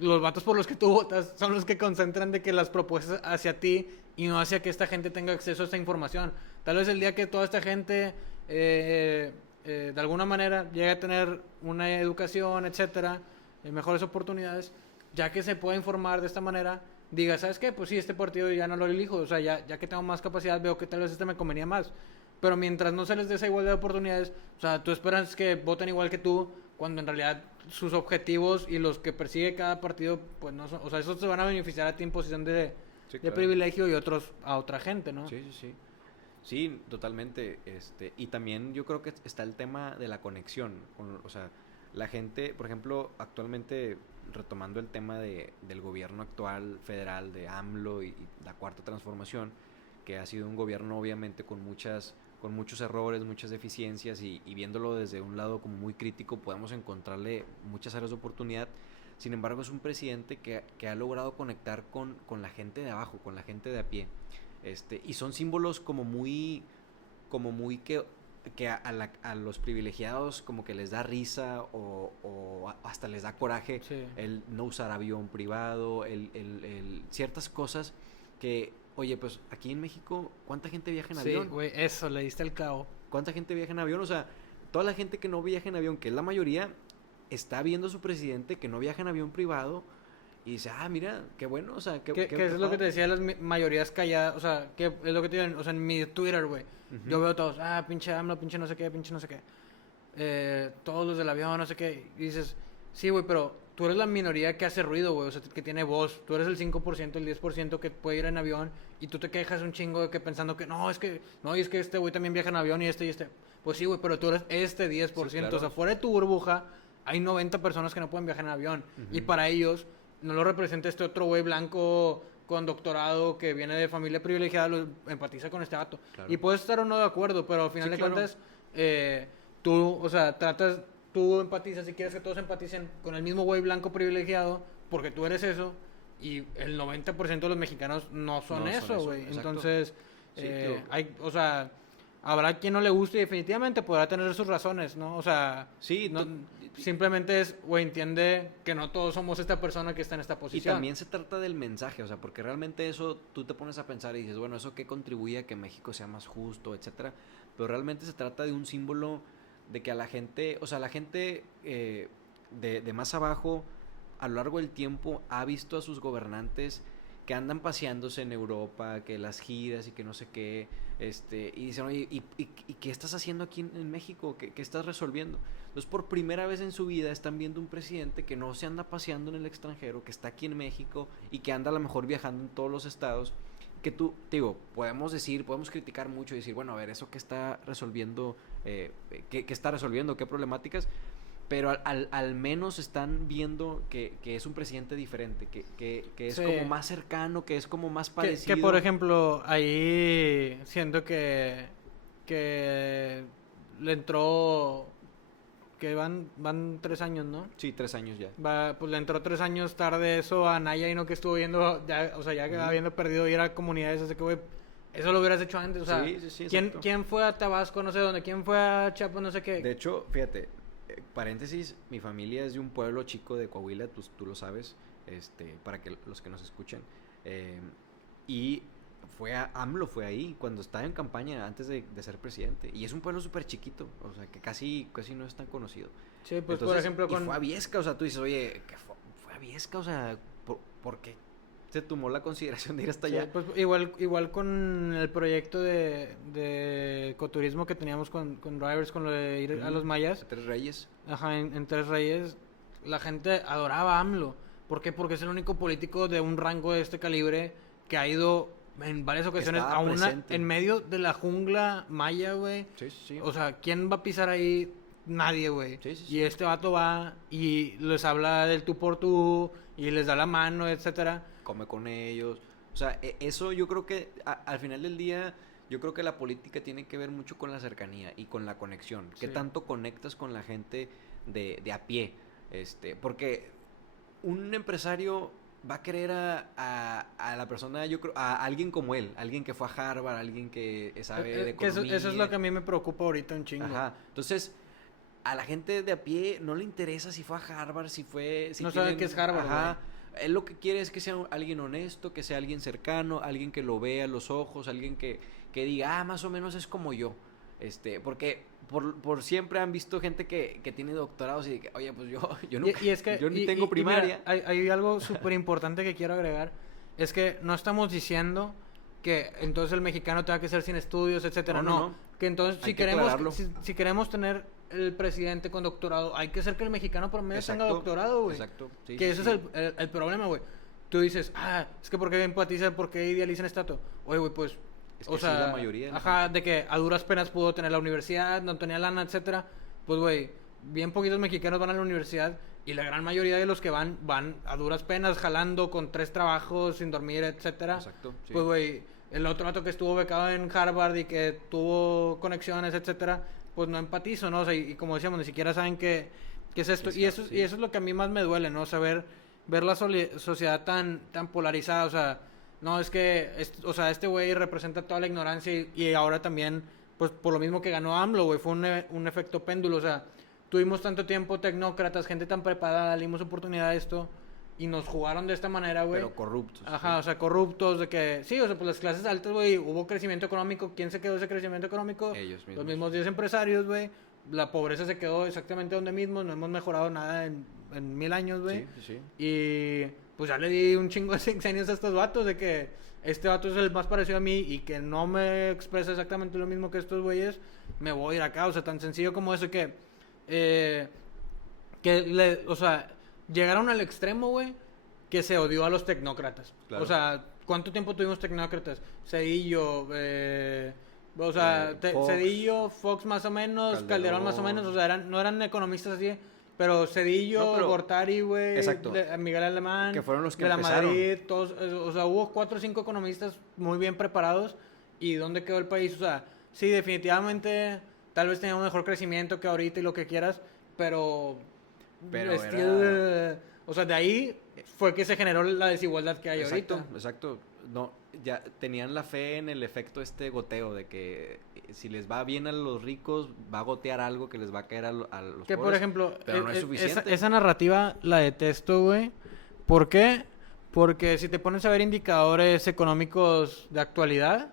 los vatos por los que tú votas son los que concentran de que las propuestas hacia ti y no hacia que esta gente tenga acceso a esta información. Tal vez el día que toda esta gente de alguna manera llegue a tener una educación, etcétera, mejores oportunidades, ya que se pueda informar de esta manera, diga, ¿sabes qué? Pues sí, este partido ya no lo elijo, o sea, ya que tengo más capacidad, veo que tal vez este me convenía más. Pero mientras no se les dé esa igualdad de oportunidades, o sea, tú esperas que voten igual que tú, cuando en realidad sus objetivos y los que persigue cada partido, pues no son, o sea, esos te van a beneficiar a ti en posición Sí, de claro. privilegio y otros a otra gente, ¿no? Sí, sí, sí. Sí, totalmente. Y también yo creo que está el tema de la conexión. O sea, la gente, por ejemplo, actualmente, retomando el tema del gobierno actual federal de AMLO y la cuarta transformación, que ha sido un gobierno obviamente con muchos errores, muchas deficiencias, y viéndolo desde un lado como muy crítico, podemos encontrarle muchas áreas de oportunidad. Sin embargo, es un presidente que ha logrado conectar con la gente de abajo, con la gente de a pie. Y son símbolos como muy que a los privilegiados como que les da risa o hasta les da coraje Sí. el no usar avión privado, ciertas cosas que, oye, pues aquí en México, ¿cuánta gente viaja en Sí, avión? güey, eso, le diste el clavo. ¿Cuánta gente viaja en avión? O sea, toda la gente que no viaja en avión, que es la mayoría, está viendo a su presidente que no viaja en avión privado y dice, mira, qué bueno, o sea, Que es lo que te decía, las mayorías calladas, o sea, que es lo que te digo, o sea, en mi Twitter, güey, yo veo todos, pinche AMLO, pinche no sé qué, pinche no sé qué, todos los del avión, no sé qué, y dices, sí, güey, pero tú eres la minoría que hace ruido, güey, o sea, que tiene voz, tú eres el 5%, el 10% que puede ir en avión, y tú te quejas un chingo de que pensando que, no, es que este güey también viaja en avión y este, pues sí, güey, pero tú eres este 10%, Sí, claro. o sea, fuera de tu burbuja, hay 90 personas que no pueden viajar en avión, y para ellos no lo representa este otro güey blanco con doctorado que viene de familia privilegiada, lo empatiza con este vato. Claro. Y puedes estar o no de acuerdo, pero al final Sí, de claro. cuentas, tú, o sea, tratas tú empatizas y quieres que todos empaticen con el mismo güey blanco privilegiado, porque tú eres eso, y el 90% de los mexicanos no son eso, güey. Entonces, Sí, o sea, habrá quien no le guste y definitivamente podrá tener sus razones, ¿no? O sea, sí, no, simplemente es, güey, entiende que no todos somos esta persona que está en esta y posición. también se trata del mensaje, o sea, porque realmente eso tú te pones a pensar y dices, bueno, ¿eso qué contribuye a que México sea más justo, etcétera? Pero realmente se trata de un símbolo de que a la gente, o sea, la gente de más abajo, a lo largo del tiempo, ha visto a sus gobernantes que andan paseándose en Europa, que las giras y que no sé qué, y dicen, oye, ¿y qué estás haciendo aquí en México? ¿Qué estás resolviendo? Entonces, por primera vez en su vida están viendo un presidente que no se anda paseando en el extranjero, que está aquí en México y que anda a lo mejor viajando en todos los estados, que tú, te digo, podemos criticar mucho y decir, bueno, a ver, eso que está resolviendo, qué está resolviendo, qué problemáticas, pero al menos están viendo que es un presidente diferente, que es Sí. como más cercano, que es como más Que, parecido. por ejemplo, ahí siento que le entró, que van 3 años, ¿no? Sí, 3 años ya. Pues le entró 3 años tarde eso a Naya y no que estuvo viendo, ya, o sea, ya que habiendo perdido ir a comunidades, así que, güey, eso lo hubieras hecho antes, o sea, Sí, exacto. ¿quién fue a Tabasco, no sé dónde? ¿Quién fue a Chiapas, no sé qué? De hecho, fíjate, paréntesis, mi familia es de un pueblo chico de Coahuila, tú lo sabes, para que los que nos escuchen, y AMLO fue ahí cuando estaba en campaña antes de ser presidente, y es un pueblo súper chiquito, o sea, que casi no es tan conocido. Sí, pues Entonces, por ejemplo y fue a Viesca, o sea, tú dices, oye, ¿qué fue a Viesca? O sea, ¿por qué se tomó la consideración de ir hasta sí, allá? pues igual con el proyecto de ecoturismo que teníamos con Drivers, con lo de ir a los mayas. Tres Reyes. Ajá, en Tres Reyes, la gente adoraba a AMLO. ¿Por qué? Porque es el único político de un rango de este calibre que ha ido en varias ocasiones estaba presente. en medio de la jungla maya, güey. Sí. O sea, ¿quién va a pisar ahí? Nadie, güey. Sí. Y este vato va y les habla del tú por tú y les da la mano, etcétera. Come con ellos. O sea, eso yo creo que al final del día, yo creo que la política tiene que ver mucho con la cercanía y con la conexión. ¿Qué tanto conectas con la gente de a pie? Porque un empresario va a querer a la persona, yo creo, a alguien como él, alguien que fue a Harvard, alguien que sabe de economía. Eso es lo que a mí me preocupa ahorita un chingo. Ajá. Entonces, a la gente de a pie no le interesa si fue a Harvard, si no sabe qué es Harvard, ajá. Él lo que quiere es que sea alguien honesto, que sea alguien cercano, alguien que lo vea a los ojos, alguien que diga, más o menos es como yo. Porque por siempre han visto gente que tiene doctorados y que, oye, pues yo nunca, y es que, yo ni tengo primaria. Mira, hay algo súper importante que quiero agregar, es que no estamos diciendo que entonces el mexicano tenga que ser sin estudios, etcétera, no. Que entonces si queremos tener el presidente con doctorado, hay que hacer que el mexicano promedio tenga doctorado, güey. Exacto. Sí, que ese es el problema, güey. Tú dices, es que porque empatizan, porque idealizan esta dato. Oye, güey, pues, es que o sea, la mayoría de que a duras penas pudo tener la universidad, no tenía lana, etcétera. Pues, güey, bien poquitos mexicanos van a la universidad y la gran mayoría de los que van a duras penas, jalando con 3 trabajos, sin dormir, etcétera. Exacto. Sí. Pues, güey, el otro vato que estuvo becado en Harvard y que tuvo conexiones, etcétera, pues no empatizo, ¿no? O sea, y como decíamos, ni siquiera saben qué es esto. Exacto, y eso es lo que a mí más me duele, ¿no? Saber ver la sociedad tan polarizada, o sea, no, es que, este güey representa toda la ignorancia y ahora también, pues por lo mismo que ganó AMLO, güey, fue un efecto péndulo, o sea, tuvimos tanto tiempo tecnócratas, gente tan preparada, le dimos oportunidad a esto y nos jugaron de esta manera, güey. Pero corruptos. Ajá, sí. O sea, corruptos, de que, sí, o sea, pues las clases altas, güey, hubo crecimiento económico, ¿quién se quedó ese crecimiento económico? Ellos mismos. Los mismos 10 empresarios, güey, la pobreza se quedó exactamente donde mismo, no hemos mejorado nada en 1000 años, güey. Sí. Y pues ya le di un chingo de sexenios a estos vatos de que este vato es el más parecido a mí y que no me expresa exactamente lo mismo que estos güeyes, me voy a ir acá, o sea, tan sencillo como eso o sea, llegaron al extremo, güey, que se odió a los tecnócratas. Claro. O sea, ¿cuánto tiempo tuvimos tecnócratas? Cedillo, Fox, Cedillo, Fox más o menos, Calderón más o menos, o sea, no eran economistas así, pero Cedillo, Gortari, güey, Miguel Alemán, que fueron los que de la empezaron. Madrid, todos, o sea, hubo 4 o 5 economistas muy bien preparados. ¿Y dónde quedó el país? O sea, sí, definitivamente, tal vez tenía un mejor crecimiento que ahorita y lo que quieras, pero Pero o sea, de ahí fue que se generó la desigualdad que hay exacto, ahorita. exacto. No, ya tenían la fe en el efecto goteo, de que si les va bien a los ricos, va a gotear algo que les va a caer a los Que pobres. por ejemplo, pero no es suficiente. esa narrativa la detesto, güey. ¿Por qué? Porque si te pones a ver indicadores económicos de actualidad,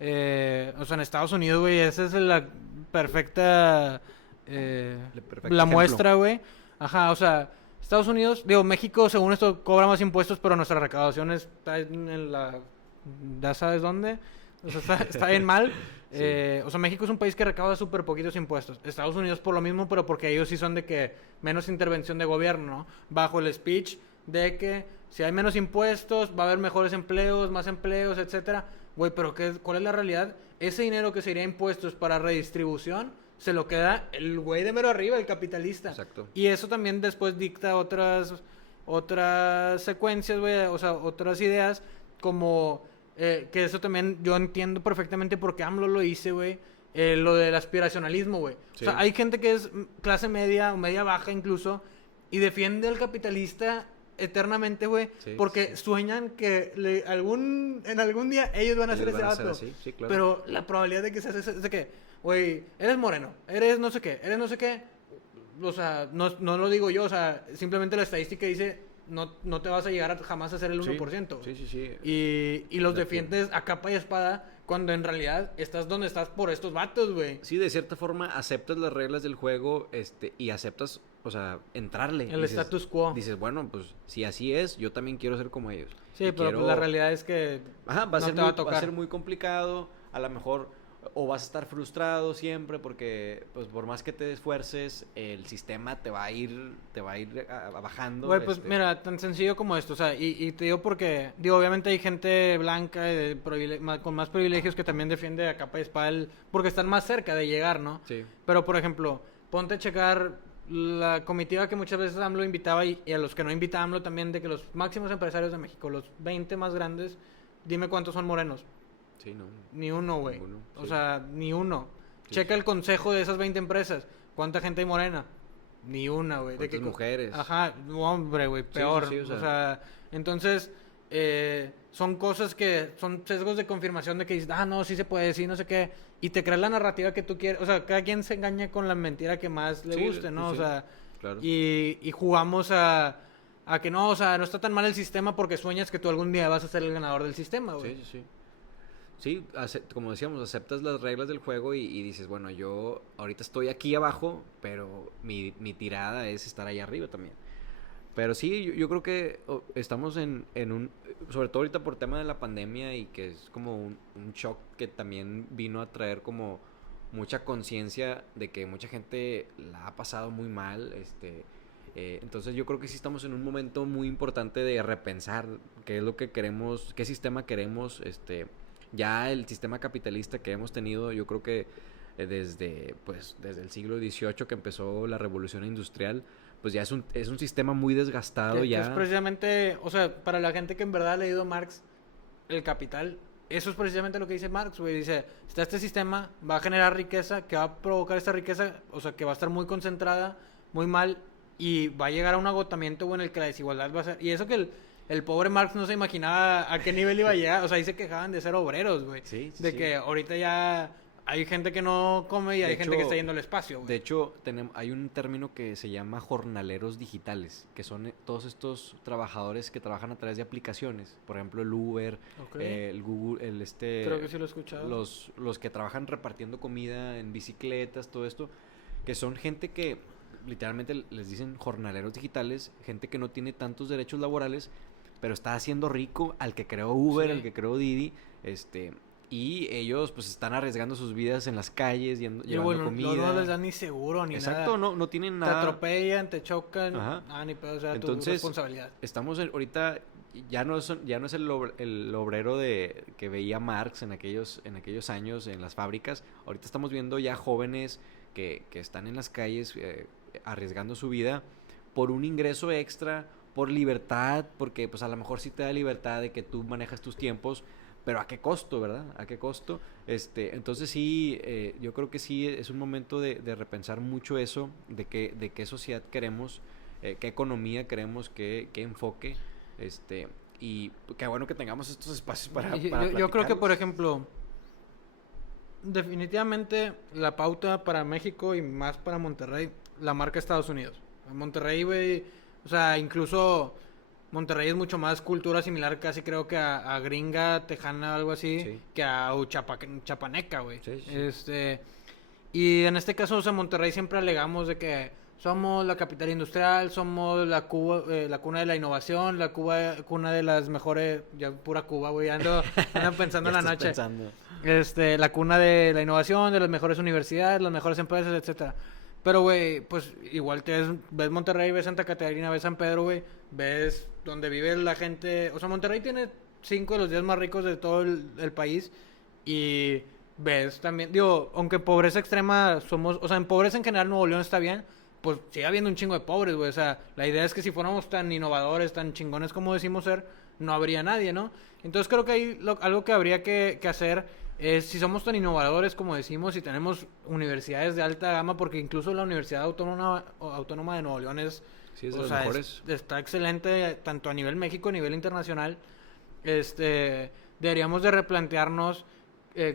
o sea, en Estados Unidos, güey, esa es la perfecta, Perfecto la ejemplo. muestra, güey. Ajá, o sea, Estados Unidos, digo, México, según esto, cobra más impuestos, pero nuestra recaudación está en la, ya sabes dónde, o sea, está bien mal. Sí. O sea, México es un país que recauda súper poquitos impuestos. Estados Unidos por lo mismo, pero porque ellos sí son de que menos intervención de gobierno, ¿no? Bajo el speech de que si hay menos impuestos, va a haber mejores empleos, más empleos, etcétera. Güey, pero ¿cuál es la realidad? Ese dinero que sería impuestos para redistribución se lo queda el güey de mero arriba, el capitalista. Exacto. Y eso también después dicta otras secuencias, güey, o sea, otras ideas como que eso también yo entiendo perfectamente por qué AMLO lo hice, güey. Lo del aspiracionalismo, güey. Sí. O sea, hay gente que es clase media o media baja incluso y defiende al capitalista eternamente, güey, Sí, porque sueñan que en algún día ellos van a ser Ellos ese van a ser vato. así, sí, claro. Pero la probabilidad de que seas ese, es de que, güey, eres moreno, eres no sé qué, o sea, no lo digo yo, o sea, simplemente la estadística dice, no te vas a llegar jamás a ser el 1%. Sí, sí, sí. Y los defiendes a capa y espada cuando en realidad estás donde estás por estos vatos, güey. Sí, de cierta forma aceptas las reglas del juego, y aceptas, o sea, entrarle. El status quo. Dices, bueno, pues si así es, yo también quiero ser como ellos. Sí, Y pero pues la realidad es que Ajá, va a no ser te muy, va a tocar. va a ser muy complicado, a lo mejor, o vas a estar frustrado siempre porque, pues, por más que te esfuerces, el sistema te va a ir bajando. Güey, pues mira, tan sencillo como esto, o sea, y te digo porque, digo, obviamente hay gente blanca y con más privilegios que también defiende a capa y espada porque están más cerca de llegar, ¿no? Sí. Pero, por ejemplo, ponte a checar la comitiva que muchas veces AMLO invitaba y a los que no invita AMLO también, de que los máximos empresarios de México, los 20 más grandes, dime cuántos son morenos. Sí, no. Ni uno, güey. Ninguno, O sí. sea, ni uno. Sí, Checa sí. el consejo de esas 20 empresas. ¿Cuánta gente hay morena? Ni una, güey. ¿Cuántas mujeres? Ajá, no, hombre, güey, peor. sí, o sea, entonces, son cosas que son sesgos de confirmación de que dices, no, sí se puede, sí, no sé qué. Y te crees la narrativa que tú quieres. O sea, cada quien se engaña con la mentira que más le Sí, guste, ¿no? sí, O sea, claro. y jugamos a que no, o sea, no está tan mal el sistema porque sueñas que tú algún día vas a ser el ganador del sistema, güey. Sí, sí, sí. Sí, como decíamos, aceptas las reglas del juego y dices, bueno, yo ahorita estoy aquí abajo, pero mi tirada es estar ahí arriba también. Pero sí, yo creo que estamos en un, sobre todo ahorita por tema de la pandemia y que es como un shock que también vino a traer como mucha conciencia de que mucha gente la ha pasado muy mal, entonces yo creo que sí estamos en un momento muy importante de repensar qué es lo que queremos, qué sistema queremos, ya el sistema capitalista que hemos tenido, yo creo que desde el siglo XVIII que empezó la revolución industrial, pues ya es un sistema muy desgastado Que ya. es precisamente, o sea, para la gente que en verdad ha leído Marx, el Capital, eso es precisamente lo que dice Marx, güey. Dice, está este sistema, va a generar riqueza, que va a provocar esta riqueza, o sea, que va a estar muy concentrada, muy mal, y va a llegar a un agotamiento, güey, en el que la desigualdad va a ser... Y eso que el pobre Marx no se imaginaba a qué nivel iba a llegar, o sea, ahí se quejaban de ser obreros, güey. Sí, de sí. que ahorita ya hay gente que no come y hay gente que está yendo al espacio, güey. De hecho, hay un término que se llama jornaleros digitales, que son todos estos trabajadores que trabajan a través de aplicaciones, por ejemplo el Uber, Ok. el Google, Creo que sí lo he escuchado. los que trabajan repartiendo comida en bicicletas, todo esto, que son gente que literalmente les dicen jornaleros digitales, gente que no tiene tantos derechos laborales, pero está haciendo rico al que creó Uber, Sí. al que creó Didi, y ellos pues están arriesgando sus vidas en las calles, Y llevando bueno, comida. no les dan ni seguro ni Exacto, nada. no tienen Te nada. atropellan, te chocan, Ajá. ni pedo, o sea, tu Entonces, responsabilidad. estamos ahorita ya no es el obrero que veía Marx en aquellos años en las fábricas. Ahorita estamos viendo ya jóvenes que están en las calles arriesgando su vida por un ingreso extra, por libertad, porque pues a lo mejor sí te da libertad de que tú manejas tus tiempos, pero ¿a qué costo, verdad? ¿A qué costo? Entonces sí, yo creo que sí es un momento de repensar mucho eso, de qué sociedad queremos, qué economía queremos, qué enfoque, y qué bueno que tengamos estos espacios para yo creo que, por platicarlos. ejemplo, definitivamente la pauta para México y más para Monterrey, la marca Estados Unidos. Monterrey, güey, o sea, incluso Monterrey es mucho más cultura similar casi creo que a gringa, tejana, algo así, Sí. que a chapaneca, güey. Sí, sí, sí. Y en este caso, o sea, Monterrey siempre alegamos de que somos la capital industrial, somos la cuna de la innovación, cuna de las mejores, ya pura Cuba, güey, ando pensando en Ya la estás noche. pensando. La cuna de la innovación, de las mejores universidades, las mejores empresas, etcétera. Pero, güey, pues igual ves Monterrey, ves Santa Catarina, ves San Pedro, güey, ves donde vive la gente. O sea, Monterrey tiene 5 de los 10 más ricos de todo el país. Y ves también, digo, aunque pobreza extrema somos, o sea, en pobreza en general Nuevo León está bien, pues sigue habiendo un chingo de pobres, güey. O sea, la idea es que si fuéramos tan innovadores, tan chingones como decimos ser, no habría nadie, ¿no? Entonces creo que hay algo que habría que hacer es, si somos tan innovadores como decimos, y tenemos universidades de alta gama, porque incluso la Universidad Autónoma de Nuevo León es, Sí, es de o los sea, mejores. está excelente tanto a nivel México, a nivel internacional. Deberíamos de replantearnos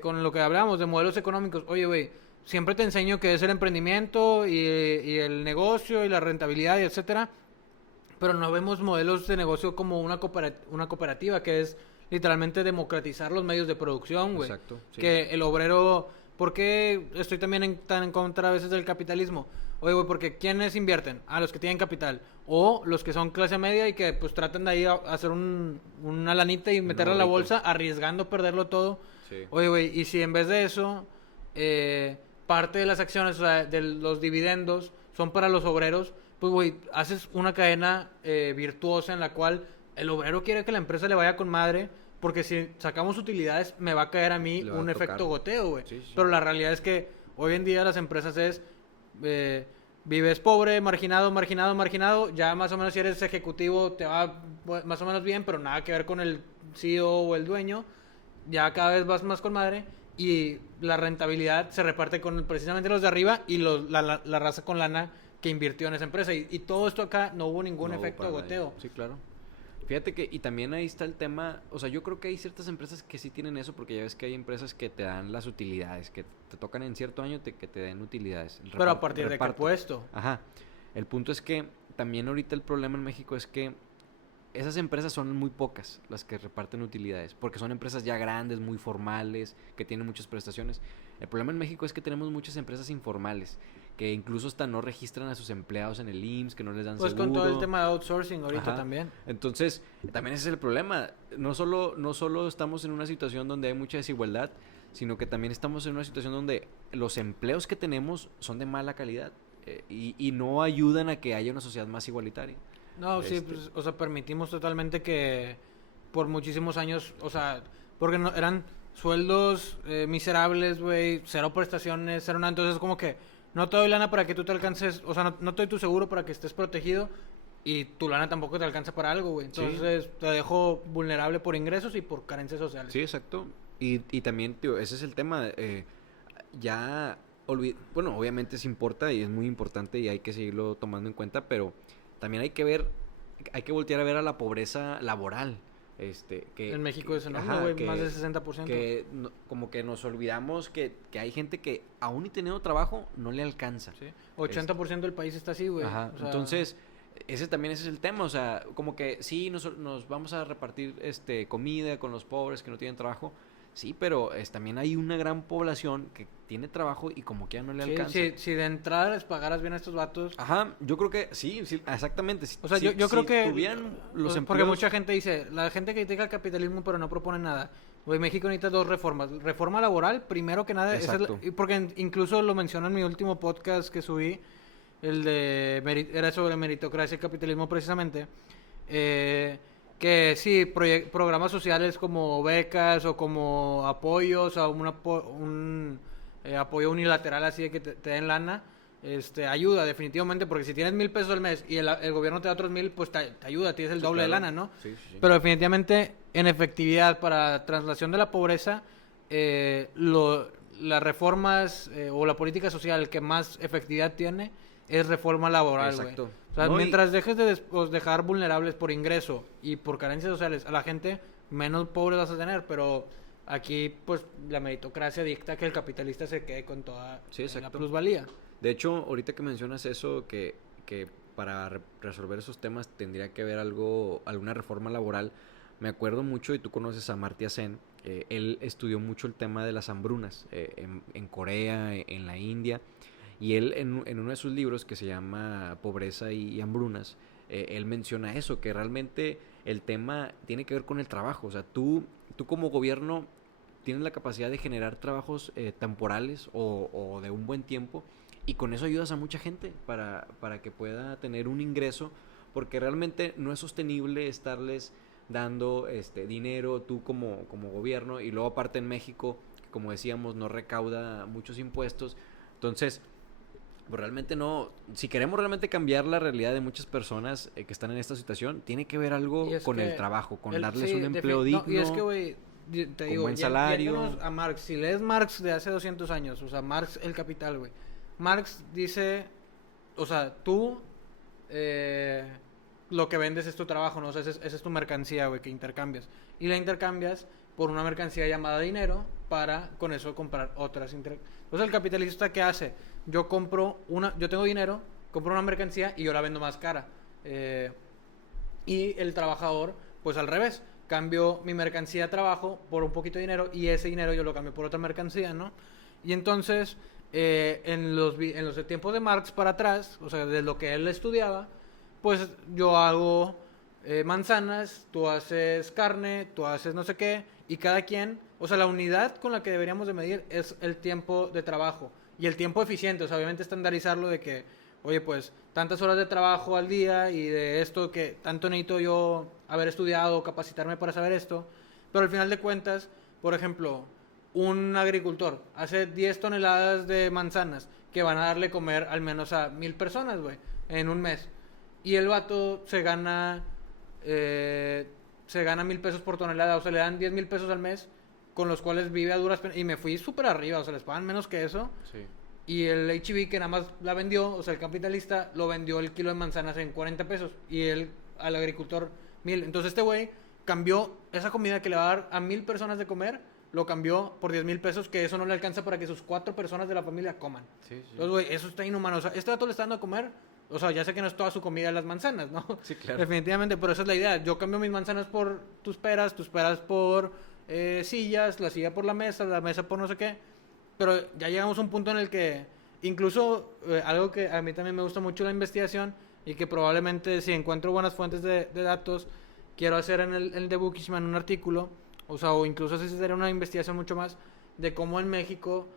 con lo que hablábamos de modelos económicos. Oye, güey, siempre te enseño que es el emprendimiento y el negocio y la rentabilidad y etcétera, pero no vemos modelos de negocio como una cooperativa, que es literalmente democratizar los medios de producción, güey. Exacto, sí. Que el obrero... ¿Por qué estoy también tan en contra a veces del capitalismo? Oye, güey, porque ¿quiénes invierten? A los que tienen capital. O los que son clase media y que pues tratan de ahí hacer una lanita y meterla a la ahorrito. bolsa, arriesgando perderlo todo. Sí. Oye, güey, y si en vez de eso, parte de las acciones, o sea, de los dividendos, son para los obreros, pues, güey, haces una cadena virtuosa en la cual el obrero quiere que la empresa le vaya con madre, porque si sacamos utilidades, me va a caer a mí Le va a un tocar. efecto goteo, güey. Sí, sí. Pero la realidad es que hoy en día las empresas vives pobre, marginado, ya más o menos si eres ejecutivo te va más o menos bien, pero nada que ver con el CEO o el dueño, ya cada vez vas más con madre y la rentabilidad se reparte con precisamente los de arriba y la raza con lana que invirtió en esa empresa. Y todo esto acá no hubo ningún No hubo efecto para goteo. nadie. Sí, claro. Fíjate que, y también ahí está el tema, o sea, yo creo que hay ciertas empresas que sí tienen eso, porque ya ves que hay empresas que te dan las utilidades, que te tocan en cierto año que te den utilidades. El Pero a partir de qué reparto. puesto. Ajá. El punto es que también ahorita el problema en México es que esas empresas son muy pocas las que reparten utilidades, porque son empresas ya grandes, muy formales, que tienen muchas prestaciones. El problema en México es que tenemos muchas empresas informales, que incluso hasta no registran a sus empleados en el IMSS, que no les dan Pues seguro. con todo el tema de outsourcing ahorita Ajá. también. Entonces, también ese es el problema. No solo estamos en una situación donde hay mucha desigualdad, sino que también estamos en una situación donde los empleos que tenemos son de mala calidad y no ayudan a que haya una sociedad más igualitaria. No, sí, pues, o sea, permitimos totalmente que por muchísimos años, o sea, porque no, eran sueldos miserables, güey, cero prestaciones, cero nada, entonces como que no te doy lana para que tú te alcances, o sea, no te doy tu seguro para que estés protegido y tu lana tampoco te alcanza para algo, güey. Entonces te dejo vulnerable por ingresos y por carencias sociales. Sí, exacto. Y también, tío, ese es el tema. Bueno, obviamente se importa y es muy importante y hay que seguirlo tomando en cuenta, pero también hay que voltear a ver a la pobreza laboral. En México es enorme, ajá, güey, más del 60%. Que como que nos olvidamos que hay gente que aún y teniendo trabajo no le alcanza. Sí. 80% del país está así, güey. Ajá, O sea, entonces ese es el tema, o sea, como que sí nos vamos a repartir comida con los pobres que no tienen trabajo. Sí, pero también hay una gran población que tiene trabajo y como que ya no le alcanza. si de entrada les pagaras bien a estos vatos. Ajá, yo creo que sí, exactamente. O sea, yo creo que tuvieran los porque empleos... mucha gente dice, la gente critica el capitalismo pero no propone nada. Güey, México necesita 2 reformas. Reforma laboral, primero que nada, Exacto. porque incluso lo menciono en mi último podcast que subí, era sobre meritocracia y capitalismo precisamente. Que sí, programas sociales como becas o como apoyos o un apoyo unilateral así de que te den lana, ayuda definitivamente, porque si tienes 1,000 pesos al mes y el gobierno te da otros 1,000, pues te ayuda, tienes el doble de claro. lana, ¿no? Sí. Pero definitivamente en efectividad para traslación de la pobreza, las reformas o la política social que más efectividad tiene es reforma laboral, güey. Exacto. O sea, No, mientras dejes de dejar vulnerables por ingreso y por carencias sociales a la gente, menos pobres vas a tener, pero aquí pues la meritocracia dicta que el capitalista se quede con toda Sí, la exacto. plusvalía. De hecho, ahorita que mencionas eso, que para resolver esos temas tendría que haber alguna reforma laboral, me acuerdo mucho, y tú conoces a Amartya Sen, él estudió mucho el tema de las hambrunas en Corea, en la India, y él en uno de sus libros que se llama Pobreza y Hambrunas, él menciona eso, que realmente el tema tiene que ver con el trabajo. O sea, tú como gobierno tienes la capacidad de generar trabajos temporales o de un buen tiempo, y con eso ayudas a mucha gente para que pueda tener un ingreso, porque realmente no es sostenible estarles dando dinero tú como gobierno, y luego aparte en México, que como decíamos no recauda muchos impuestos. Entonces pues realmente no, si queremos realmente cambiar la realidad de muchas personas que están en esta situación, tiene que ver algo con el trabajo, con darles un empleo digno, no, y es que, güey, te con digo, buen salario. yéndonos a Marx, si lees Marx de hace 200 años, o sea, Marx El Capital, güey. Marx dice, o sea, tú lo que vendes es tu trabajo, ¿no? O sea, esa es tu mercancía, güey, que intercambias. Y la intercambias por una mercancía llamada dinero para con eso comprar otras. Entonces el capitalista, ¿qué hace? Yo tengo dinero, compro una mercancía y yo la vendo más cara. Y el trabajador, pues al revés, cambio mi mercancía a trabajo por un poquito de dinero y ese dinero yo lo cambio por otra mercancía, ¿no? Y entonces, en los tiempos de Marx para atrás, o sea, de lo que él estudiaba, pues yo hago manzanas, tú haces carne, tú haces no sé qué, y cada quien, o sea, la unidad con la que deberíamos de medir es el tiempo de trabajo y el tiempo eficiente, o sea, obviamente estandarizarlo de que, oye, pues tantas horas de trabajo al día y de esto que tanto necesito yo haber estudiado, capacitarme para saber esto, pero al final de cuentas, por ejemplo, un agricultor hace 10 toneladas de manzanas que van a darle comer al menos a 1,000 personas, güey, en un mes. Y el vato se gana 1,000 pesos por tonelada, o sea, le dan 10,000 pesos al mes, con los cuales vive a duras penas. Y me fui súper arriba, o sea, les pagan menos que eso. Sí. Y el HB que nada más la vendió, o sea, el capitalista, lo vendió el kilo de manzanas en 40 pesos. Y él, al agricultor, 1,000. Entonces este güey cambió esa comida que le va a dar a 1,000 personas de comer, lo cambió por 10,000 pesos, que eso no le alcanza para que sus 4 personas de la familia coman. Sí. Entonces, güey, eso está inhumano. O sea, este dato le está dando a comer. O sea, ya sé que no es toda su comida las manzanas, ¿no? Sí, claro. Definitivamente, pero esa es la idea. Yo cambio mis manzanas por tus peras por sillas, la silla por la mesa por no sé qué. Pero ya llegamos a un punto en el que, incluso, algo que a mí también me gusta mucho la investigación y que probablemente si encuentro buenas fuentes de datos, quiero hacer en el The Bookishman un artículo, o sea, o incluso si sería una investigación mucho más, de cómo en México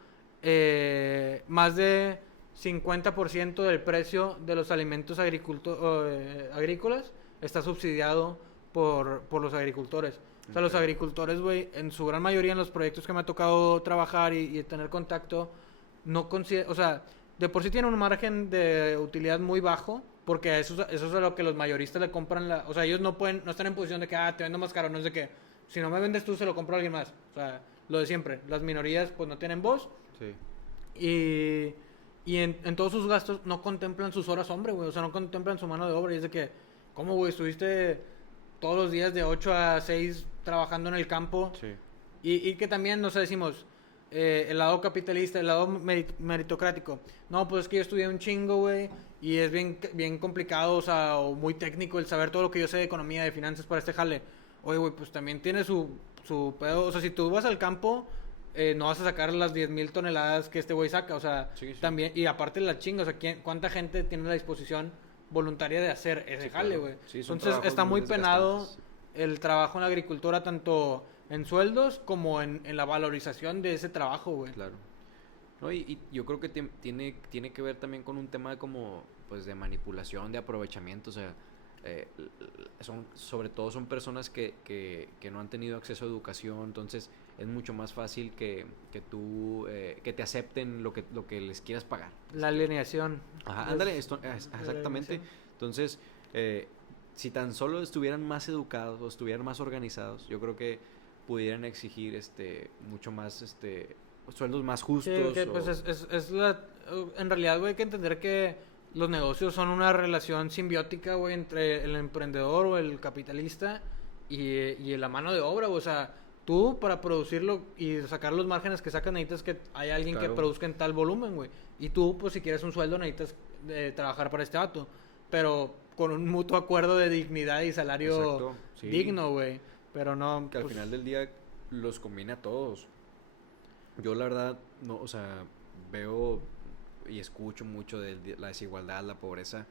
más de 50% del precio de los alimentos agrícolas está subsidiado por los agricultores. O sea, los agricultores, güey, en su gran mayoría en los proyectos que me ha tocado trabajar y tener contacto, no o sea, de por sí tienen un margen de utilidad muy bajo, porque eso es a lo que los mayoristas le compran. O sea, ellos no están en posición de que, te vendo más caro, no es de que, si no me vendes tú, se lo compro a alguien más. O sea, lo de siempre. Las minorías, pues, no tienen voz. Sí. Y en todos sus gastos no contemplan sus horas hombre, güey. O sea, no contemplan su mano de obra. Y es de que, ¿cómo, güey? Estuviste todos los días de 8 a 6 trabajando en el campo. Sí. Y que también, no sé, decimos, el lado capitalista, el lado meritocrático. No, pues es que yo estudié un chingo, güey. Y es bien complicado, o sea, o muy técnico el saber todo lo que yo sé de economía, de finanzas para este jale. Oye, güey, pues también tiene su pedo. O sea, si tú vas al campo, no vas a sacar las 10,000 toneladas que este güey saca. O sea, Sí. también, y aparte la chinga, o sea, ¿cuánta gente tiene la disposición voluntaria de hacer ese jale, güey? Sí, son Entonces trabajos está muy penado desgastantes. el trabajo en la agricultura, tanto en sueldos como en la valorización de ese trabajo, güey. Claro. No, y yo creo que tiene que ver también con un tema como, pues, de manipulación, de aprovechamiento. O sea, sobre todo son personas que no han tenido acceso a educación. Entonces es mucho más fácil que tú, que te acepten lo que les quieras pagar. La alineación. Ajá, ándale, exactamente. Entonces, si tan solo estuvieran más educados o estuvieran más organizados, yo creo que pudieran exigir mucho más sueldos más justos. Sí, que, pues en realidad, güey, hay que entender que los negocios son una relación simbiótica, güey, entre el emprendedor o el capitalista y la mano de obra, güey. O sea, tú para producirlo y sacar los márgenes que sacas necesitas que haya alguien que produzca en tal volumen, güey. Y tú, pues si quieres un sueldo necesitas trabajar para este vato. Pero con un mutuo acuerdo de dignidad y salario digno, güey. Pero no... Que al final del día los combina a todos. Yo la verdad, no, o sea, veo y escucho mucho de la desigualdad, la pobreza,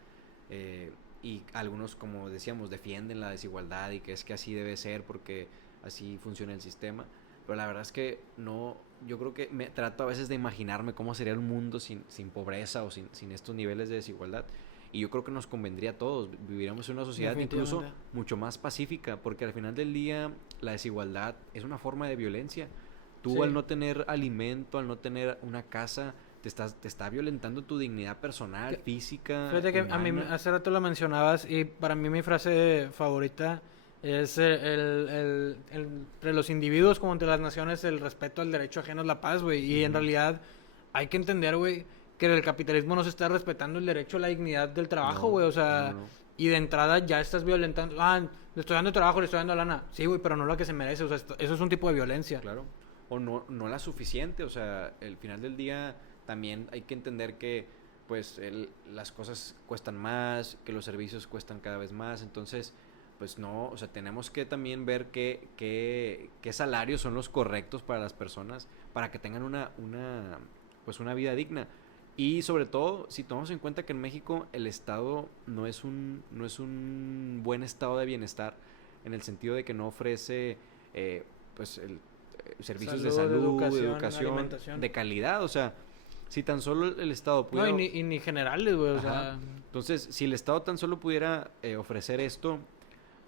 y algunos, como decíamos, defienden la desigualdad y que es que así debe ser porque así funciona el sistema, pero la verdad es que no, yo creo que me trato a veces de imaginarme cómo sería un mundo sin pobreza o sin estos niveles de desigualdad, y yo creo que nos convendría a todos, viviríamos en una sociedad incluso mucho más pacífica, porque al final del día la desigualdad es una forma de violencia. Tú al no tener alimento, al no tener una casa, te está violentando tu dignidad personal, física. Fíjate que humana. a mí hace rato lo mencionabas y para mí mi frase favorita es entre los individuos como entre las naciones el respeto al derecho ajeno es la paz, güey. Y en realidad hay que entender, güey, que el capitalismo no se está respetando el derecho a la dignidad del trabajo, güey. O sea, y de entrada ya estás violentando. Le estoy dando trabajo, le estoy dando lana. Sí, güey, pero no lo que se merece. O sea, eso es un tipo de violencia. Claro. O no la suficiente, o sea, al final del día también hay que entender que pues las cosas cuestan más, que los servicios cuestan cada vez más, entonces pues no, o sea, tenemos que también ver qué salarios son los correctos para las personas para que tengan una vida digna. Y sobre todo, si tomamos en cuenta que en México el Estado no es un buen estado de bienestar, en el sentido de que no ofrece servicios de salud, educación de calidad, o sea, si tan solo el Estado pudiera... No, y ni generales, güey, o sea... Entonces, si el Estado tan solo pudiera ofrecer esto,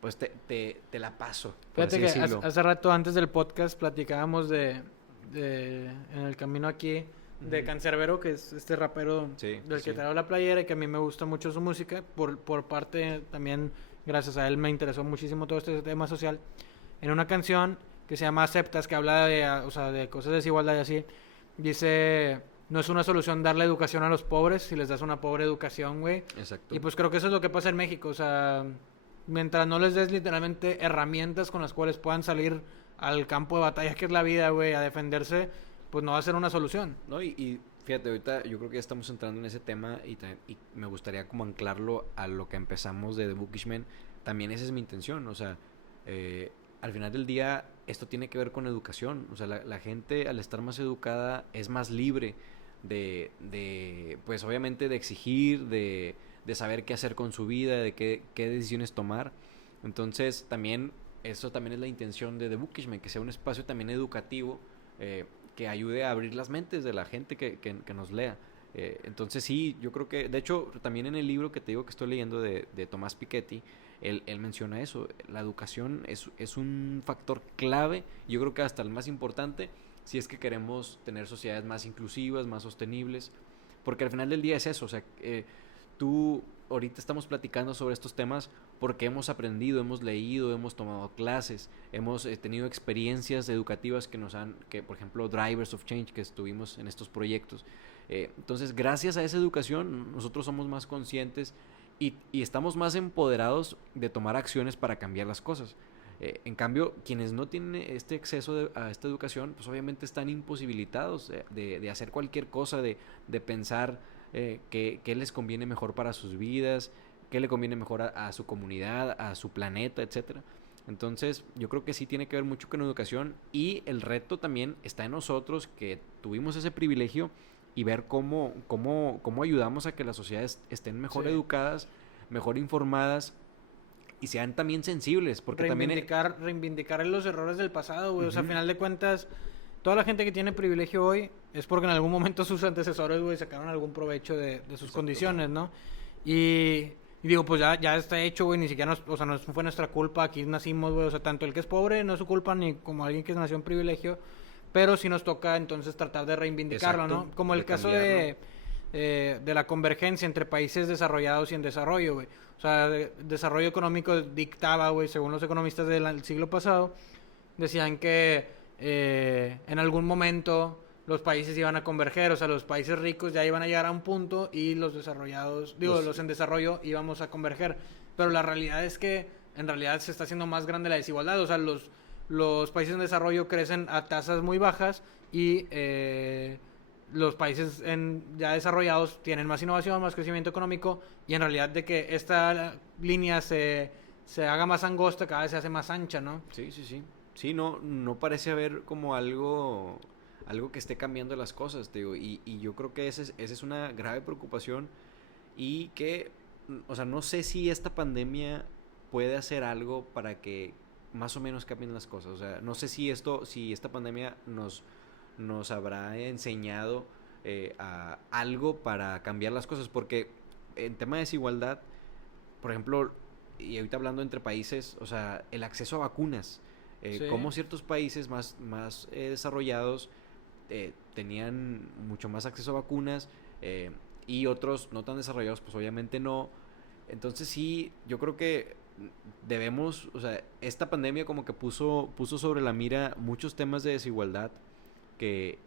pues te la paso. Fíjate que hace rato antes del podcast platicábamos en el camino aquí de Cancerbero, que es este rapero del que traigo la playera y que a mí me gusta mucho su música, por parte también, gracias a él me interesó muchísimo todo este tema social. En una canción que se llama Aceptas, que habla de cosas de desigualdad y así, dice, no es una solución darle educación a los pobres si les das una pobre educación, güey. Exacto. Y pues creo que eso es lo que pasa en México, o sea, mientras no les des literalmente herramientas con las cuales puedan salir al campo de batalla que es la vida, güey, a defenderse, pues no va a ser una solución. No, y fíjate, ahorita yo creo que ya estamos entrando en ese tema y me gustaría como anclarlo a lo que empezamos de The Bookishman. También esa es mi intención, o sea, al final del día esto tiene que ver con educación, o sea, la gente al estar más educada es más libre pues obviamente de exigir, de saber qué hacer con su vida, de qué decisiones tomar. Entonces también, eso también es la intención de The Bookishman, que sea un espacio también educativo, que ayude a abrir las mentes de la gente que nos lea. Entonces sí, yo creo que, de hecho, también en el libro que te digo que estoy leyendo de Tomás Piketty, él menciona eso, la educación es un factor clave, yo creo que hasta el más importante, si es que queremos tener sociedades más inclusivas, más sostenibles, porque al final del día es eso, o sea, tú, ahorita estamos platicando sobre estos temas porque hemos aprendido, hemos leído, hemos tomado clases, hemos tenido experiencias educativas que por ejemplo, Drivers of Change, que estuvimos en estos proyectos. Entonces, gracias a esa educación, nosotros somos más conscientes y estamos más empoderados de tomar acciones para cambiar las cosas. En cambio, quienes no tienen este acceso a esta educación, pues obviamente están imposibilitados de hacer cualquier cosa, de pensar qué les conviene mejor para sus vidas, qué le conviene mejor a su comunidad, a su planeta, etcétera. Entonces, yo creo que sí tiene que ver mucho con educación y el reto también está en nosotros que tuvimos ese privilegio y ver cómo ayudamos a que las sociedades estén mejor educadas, mejor informadas y sean también sensibles, porque reivindicar los errores del pasado, güey. O sea, a final de cuentas, toda la gente que tiene privilegio hoy es porque en algún momento sus antecesores, güey, sacaron algún provecho de sus condiciones, ¿no? Y Y digo, pues ya está hecho, güey, ni siquiera o sea, no fue nuestra culpa, aquí nacimos, güey, o sea, tanto el que es pobre no es su culpa, ni como alguien que nació en privilegio, pero sí nos toca entonces tratar de reivindicarlo, Exacto, ¿no? Como el de caso cambiarlo. de la convergencia entre países desarrollados y en desarrollo, güey. O sea, desarrollo económico dictaba, güey, según los economistas del siglo pasado, decían que en algún momento los países iban a converger, o sea, los países ricos ya iban a llegar a un punto y los desarrollados, digo, Los, los en desarrollo íbamos a converger. Pero la realidad es que en realidad se está haciendo más grande la desigualdad, o sea, los países en desarrollo crecen a tasas muy bajas y los países ya desarrollados tienen más innovación, más crecimiento económico y en realidad de que esta línea se haga más angosta, cada vez se hace más ancha, ¿no? sí, sí, sí. Sí, no parece haber como algo que esté cambiando las cosas, te digo, y yo creo que esa es una grave preocupación y que, o sea, no sé si esta pandemia puede hacer algo para que más o menos cambien las cosas, o sea, no sé si esta pandemia nos habrá enseñado algo para cambiar las cosas, porque en tema de desigualdad, por ejemplo, y ahorita hablando entre países, o sea, el acceso a vacunas, Sí. cómo ciertos países más desarrollados tenían mucho más acceso a vacunas y otros no tan desarrollados, pues obviamente no. Entonces sí, yo creo que debemos, o sea, esta pandemia como que puso sobre la mira muchos temas de desigualdad que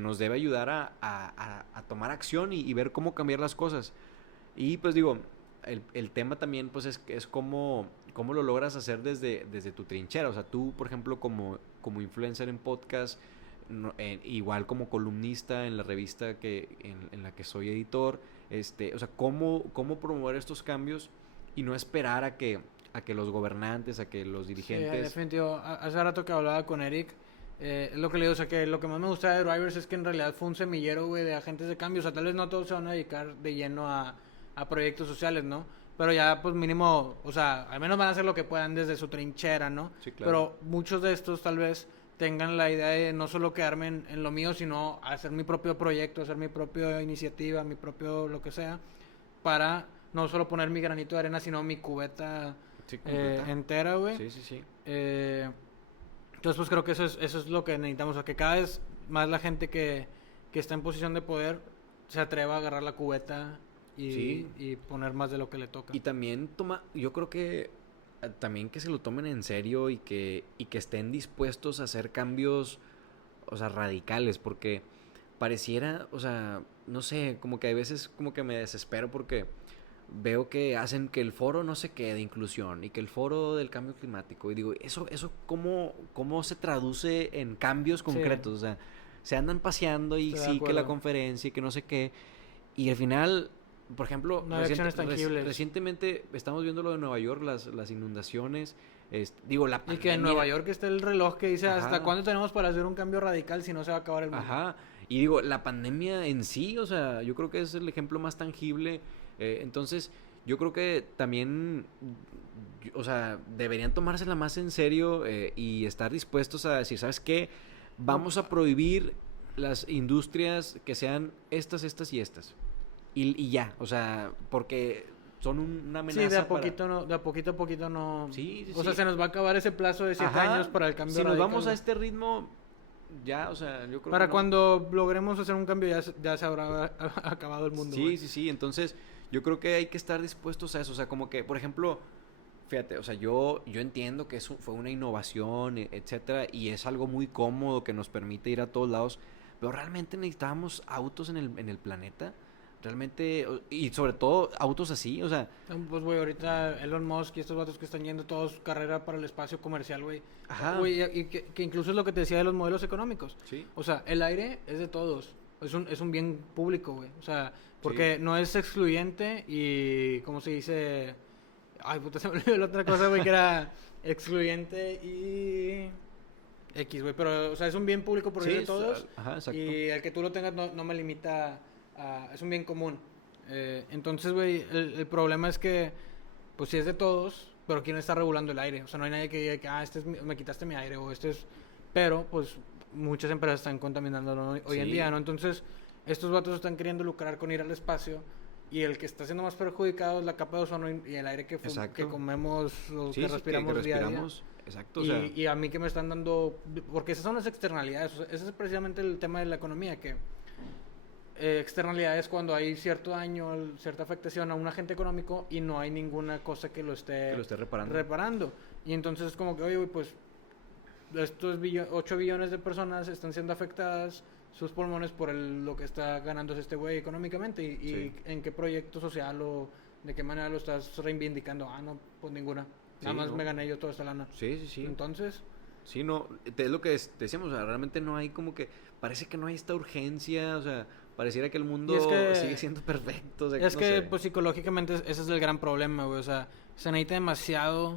nos debe ayudar a tomar acción y ver cómo cambiar las cosas. Y pues digo, el tema también pues es cómo lo logras hacer desde tu trinchera. O sea, tú, por ejemplo, como influencer en podcast, igual como columnista en la revista en la que soy editor, o sea, cómo promover estos cambios y no esperar a que los gobernantes, a que los Sí, dirigentes... definitivo. Hace rato que hablaba con Eric, es lo que le digo, o sea, que lo que más me gusta de Drivers es que en realidad fue un semillero, güey, de agentes de cambio. O sea, tal vez no todos se van a dedicar de lleno a proyectos sociales, ¿no? Pero ya, pues mínimo, o sea, al menos van a hacer lo que puedan desde su trinchera, ¿no? Sí, claro. Pero muchos de estos tal vez tengan la idea de no solo quedarme en lo mío, sino hacer mi propio proyecto, hacer mi propia iniciativa, mi propio lo que sea, para no solo poner mi granito de arena, sino mi cubeta Sí, completa. entera, güey. Sí, sí, sí. Entonces, pues creo que eso es lo que necesitamos, o sea, que cada vez más la gente que está en posición de poder se atreva a agarrar la cubeta Sí. y poner más de lo que le toca. Y también yo creo que también que se lo tomen en serio y que estén dispuestos a hacer cambios, o sea, radicales, porque pareciera, o sea, no sé, como que a veces como que me desespero porque veo que hacen que el foro no sé qué de inclusión y que el foro del cambio climático y digo, eso cómo se traduce en cambios Sí, concretos, o sea, se andan paseando y estoy de sí que la acuerdo. conferencia y que no sé qué y al final, por ejemplo, No hay acciones tangibles. recientemente estamos viendo lo de Nueva York, las inundaciones, digo, la Y que en pandemia. Nueva York está el reloj que dice hasta Ajá, cuándo tenemos para hacer un cambio radical si no se va a acabar el mundo. ajá. Y digo, la pandemia en sí, o sea, yo creo que es el ejemplo más tangible. Entonces, yo creo que también, o sea, deberían tomársela más en serio y estar dispuestos a decir, ¿sabes qué? Vamos a prohibir las industrias que sean estas y estas. Y ya, o sea, porque son una Sí, de amenaza a poquito no, de a poquito no. Sí, sí, O sea, sí. se nos va a acabar ese plazo de 7 Ajá, años para el cambio si nos radical, vamos a güey. este ritmo, ya, o sea, yo creo que Para no. cuando logremos hacer un cambio ya se habrá acabado el mundo, Sí, güey. sí, sí. Entonces, yo creo que hay que estar dispuestos a eso. O sea, como que, por ejemplo, fíjate, o sea, yo entiendo que eso fue una innovación, etcétera, y es algo muy cómodo que nos permite ir a todos lados. Pero realmente necesitábamos autos en el planeta. Realmente, y sobre todo autos así, o sea, Pues, güey, ahorita Elon Musk y estos vatos que están yendo todos carrera para el espacio comercial, güey. ajá. Güey, y que incluso es lo que te decía de los modelos económicos. Sí, O sea, el aire es de todos. Es un bien público, güey. O sea, sí. porque no es excluyente y, ¿cómo se dice? Ay, puta, se me olvidó la otra cosa, güey, que era excluyente y... X, güey. Pero, o sea, es un bien público porque Sí, es de todos. ajá, exacto. Y el que tú lo tengas no me limita es un bien común. Entonces, güey, el problema es que, pues sí es de todos, pero ¿quién está regulando el aire? O sea, no hay nadie que diga que, me quitaste mi aire o este es... Pero, pues, muchas empresas están contaminando hoy en Sí. día, ¿no? Entonces, estos vatos están queriendo lucrar con ir al espacio y el que está siendo más perjudicado es la capa de ozono y el aire que Exacto. comemos o Sí, que sí, respiramos día a día. respiramos. Exacto, o sea, Y a mí que me están dando, porque esas son las externalidades, o sea, ese es precisamente el tema de la economía, que externalidades cuando hay cierto daño, cierta afectación a un agente económico y no hay ninguna cosa que lo esté reparando. Y entonces es como que, oye, güey, pues estos 8 billones de personas están siendo afectadas sus pulmones por lo que está ganándose este güey económicamente y Sí. en qué proyecto social o de qué manera lo estás reivindicando. Ah, no, pues ninguna. Nada Sí, más ¿no? me gané yo toda esta lana. Sí, sí, sí. Entonces, Sí, no, es lo que decíamos, o sea, realmente no hay como que, parece que no hay esta urgencia, o sea, pareciera que el mundo y es que sigue siendo perfecto, o sea, es no que sé. pues psicológicamente ese es el gran problema, güey. O sea, se necesita demasiada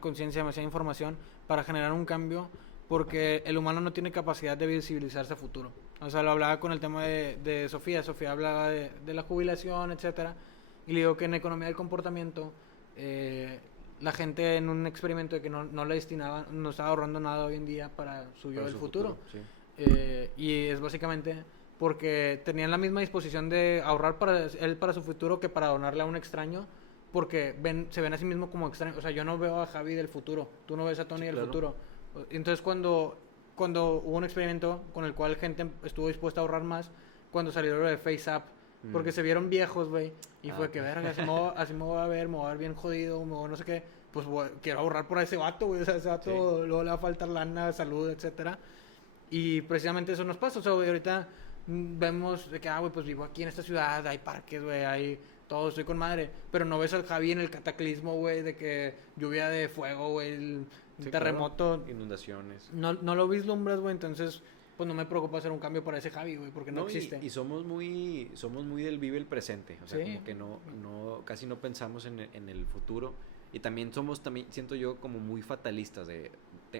conciencia, demasiada información para generar un cambio, porque el humano no tiene capacidad de visibilizarse a futuro. O sea, lo hablaba con el tema de Sofía. Sofía hablaba de la jubilación, etcétera, y le digo que en economía del comportamiento la gente en un experimento de que no le destinaba, no estaba ahorrando nada hoy en día para su yo Para del su futuro. sí. Y es básicamente porque tenían la misma disposición de ahorrar para él para su futuro que para donarle a un extraño, porque se ven a sí mismos como extraños. O sea, yo no veo a Javi del futuro, tú no ves a Tony Sí, del claro. futuro. Entonces cuando hubo un experimento con el cual gente estuvo dispuesta a ahorrar más, cuando salió lo de Face Up, porque se vieron viejos, güey, y fue que, verga, así me voy a ver, me voy a ver bien jodido, me voy a no sé qué, pues quiero ahorrar por ese vato, güey, o sea, ese vato luego le va a faltar lana, salud, etcétera. Y precisamente eso nos pasa, o sea, güey, ahorita vemos de que, güey, pues vivo aquí en esta ciudad, hay parques, güey, hay todo, estoy con madre, pero no ves al Javi en el cataclismo, güey, de que lluvia de fuego, güey, el Sí, terremoto, claro. Inundaciones. no lo vislumbras, güey, entonces, pues no me preocupa hacer un cambio para ese Javi, güey, porque no existe. Y somos muy del vive el presente, o sea, Sí. como que casi no pensamos en el futuro. Y también siento yo, como muy fatalistas de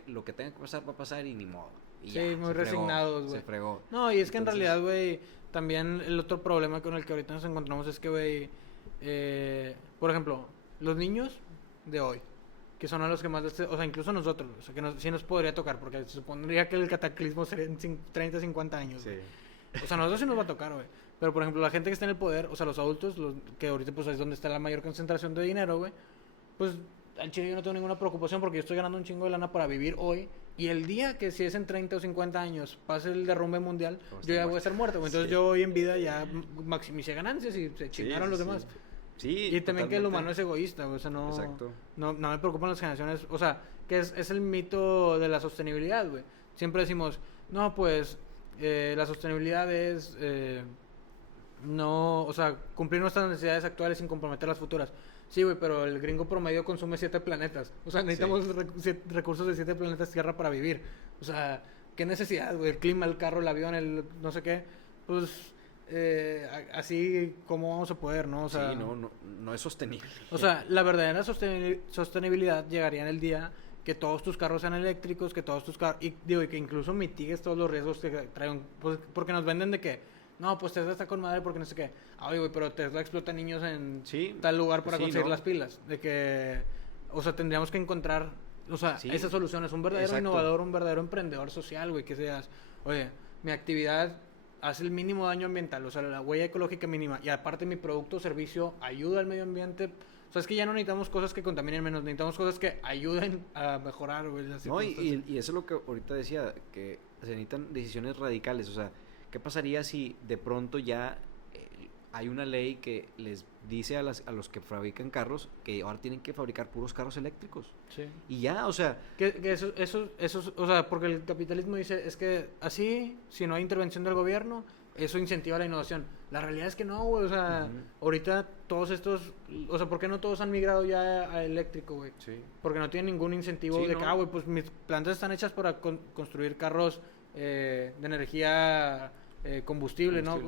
lo que tenga que pasar va a pasar y ni modo. Y Sí, ya, muy se fregó, resignados, güey. Se fregó. No, y es que en Entonces, realidad, güey, también el otro problema con el que ahorita nos encontramos es que, güey, por ejemplo, los niños de hoy, que son a los que más, o sea, incluso nosotros, o sea, que sí nos podría tocar, porque se supondría que el cataclismo sería en 30, 50 años, Sí. güey. O sea, a nosotros sí nos va a tocar, güey. Pero, por ejemplo, la gente que está en el poder, o sea, los adultos, que ahorita pues es donde está la mayor concentración de dinero, güey, pues al chile yo no tengo ninguna preocupación porque yo estoy ganando un chingo de lana para vivir hoy. Y el día que si es en 30 o 50 años pase el derrumbe mundial, yo ya voy a estar muerto, güey. Entonces Sí. yo hoy en vida ya maximicé ganancias y se chingaron los demás. Sí, Y también que el totalmente. humano es egoísta, güey. O sea, Exacto. no me preocupan las generaciones. O sea, que es el mito de la sostenibilidad, güey. Siempre decimos, no, pues la sostenibilidad es no, o sea, cumplir nuestras necesidades actuales sin comprometer las futuras. Sí, güey, pero el gringo promedio consume 7 planetas. O sea, necesitamos recursos de 7 planetas Tierra para vivir. O sea, ¿qué necesidad, güey? El clima, el carro, el avión, el no sé qué. Pues así, ¿cómo vamos a poder, no? O sea, Sí, no es sostenible. o sea, la verdadera sostenibilidad llegaría en el día que todos tus carros sean eléctricos, que todos tus carros, y digo, y que incluso mitigues todos los riesgos que traen, pues, porque nos venden de que, no, pues Tesla está con madre porque no sé qué. Ay, güey, pero Tesla explota niños en Sí, tal lugar para sí, conseguir ¿no? las pilas. De que, o sea, tendríamos que encontrar, o sea, Sí, esa solución es un verdadero exacto. innovador, un verdadero emprendedor social, güey, que seas, oye, mi actividad hace el mínimo daño ambiental, o sea, la huella ecológica mínima, y aparte mi producto o servicio ayuda al medio ambiente. O sea, es que ya no necesitamos cosas que contaminen menos, necesitamos cosas que ayuden a mejorar, güey, las No, circunstancias. y eso es lo que ahorita decía, que se necesitan decisiones radicales. O sea, ¿qué pasaría si de pronto ya hay una ley que les dice a los que fabrican carros que ahora tienen que fabricar puros carros eléctricos? Sí. Y ya, o sea, Que eso, o sea, porque el capitalismo dice, es que así, si no hay intervención del gobierno, eso incentiva la innovación. La realidad es que no, güey, o sea, ahorita todos estos, o sea, ¿por qué no todos han migrado ya a eléctrico, güey? sí. Porque no tienen ningún incentivo Sí, de no. que, güey, pues mis plantas están hechas para construir carros de energía combustible, ¿no?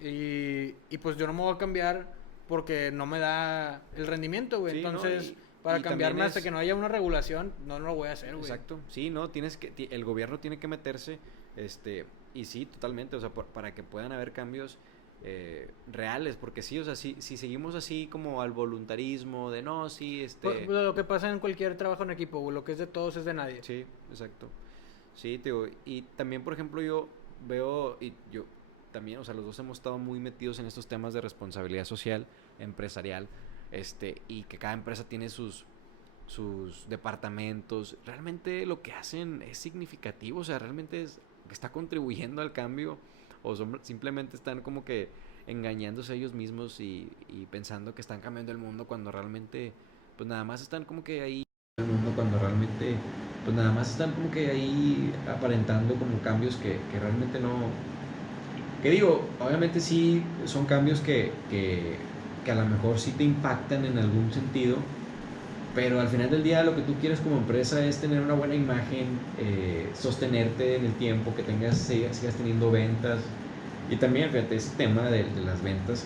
Y pues yo no me voy a cambiar porque no me da el rendimiento, güey. Sí, ¿no? Entonces, Y para también cambiarme hasta es- que no haya una regulación, no lo voy a hacer, güey. Exacto, sí, no, el gobierno tiene que meterse, y sí, totalmente, o sea, para que puedan haber cambios reales, porque sí, o sea, si seguimos así como al voluntarismo de no, sí, Pues, lo que pasa en cualquier trabajo en equipo, güey, lo que es de todos es de nadie. sí, exacto, sí, te digo, y también, por ejemplo, yo veo, y yo también, o sea, los dos hemos estado muy metidos en estos temas de responsabilidad social, empresarial, y que cada empresa tiene sus departamentos. Realmente lo que hacen es significativo, o sea, realmente que está contribuyendo al cambio, o simplemente están como que engañándose a ellos mismos y pensando que están cambiando el mundo cuando realmente pues nada más están como que ahí el mundo cuando realmente pues nada más están como que ahí aparentando como cambios que realmente no, que digo, obviamente sí son cambios que a lo mejor sí te impactan en algún sentido, pero al final del día lo que tú quieres como empresa es tener una buena imagen, sostenerte en el tiempo, que sigas teniendo ventas. Y también, fíjate, ese tema de las ventas,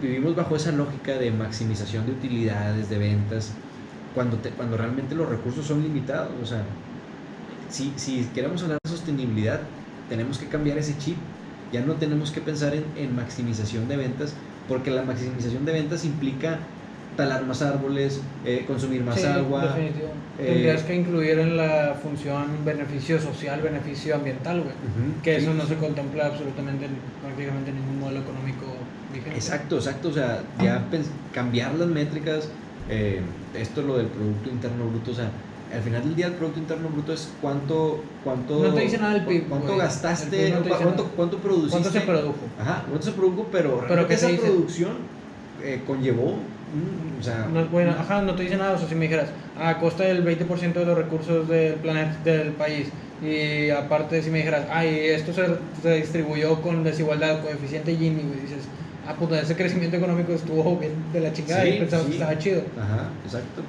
vivimos bajo esa lógica de maximización de utilidades, de ventas, cuando realmente los recursos son limitados. O sea, si queremos hablar de sostenibilidad, tenemos que cambiar ese chip. Ya no tenemos que pensar en maximización de ventas, porque la maximización de ventas implica talar más árboles, consumir más agua. Definitivo. Tendrías que incluir en la función beneficio social, beneficio ambiental, güey. Que eso no se contempla absolutamente, prácticamente en ningún modelo económico vigente. Exacto. O sea, ya cambiar las métricas, esto es lo del Producto Interno Bruto, o sea, al final del día el Producto Interno Bruto es cuánto no te dice nada del PIB, cuánto gastaste, no cuánto produciste, cuánto se produjo. Ajá, cuánto se produjo, pero que esa producción conllevó, o sea, no te dice nada. O sea, si me dijeras, a costa del 20% de los recursos del planeta, del país, y aparte si me dijeras, y esto se distribuyó con desigualdad, coeficiente Gini, güey, dices, puta, ese crecimiento económico estuvo bien de la chingada, y pensamos que estaba chido. Ajá, exacto,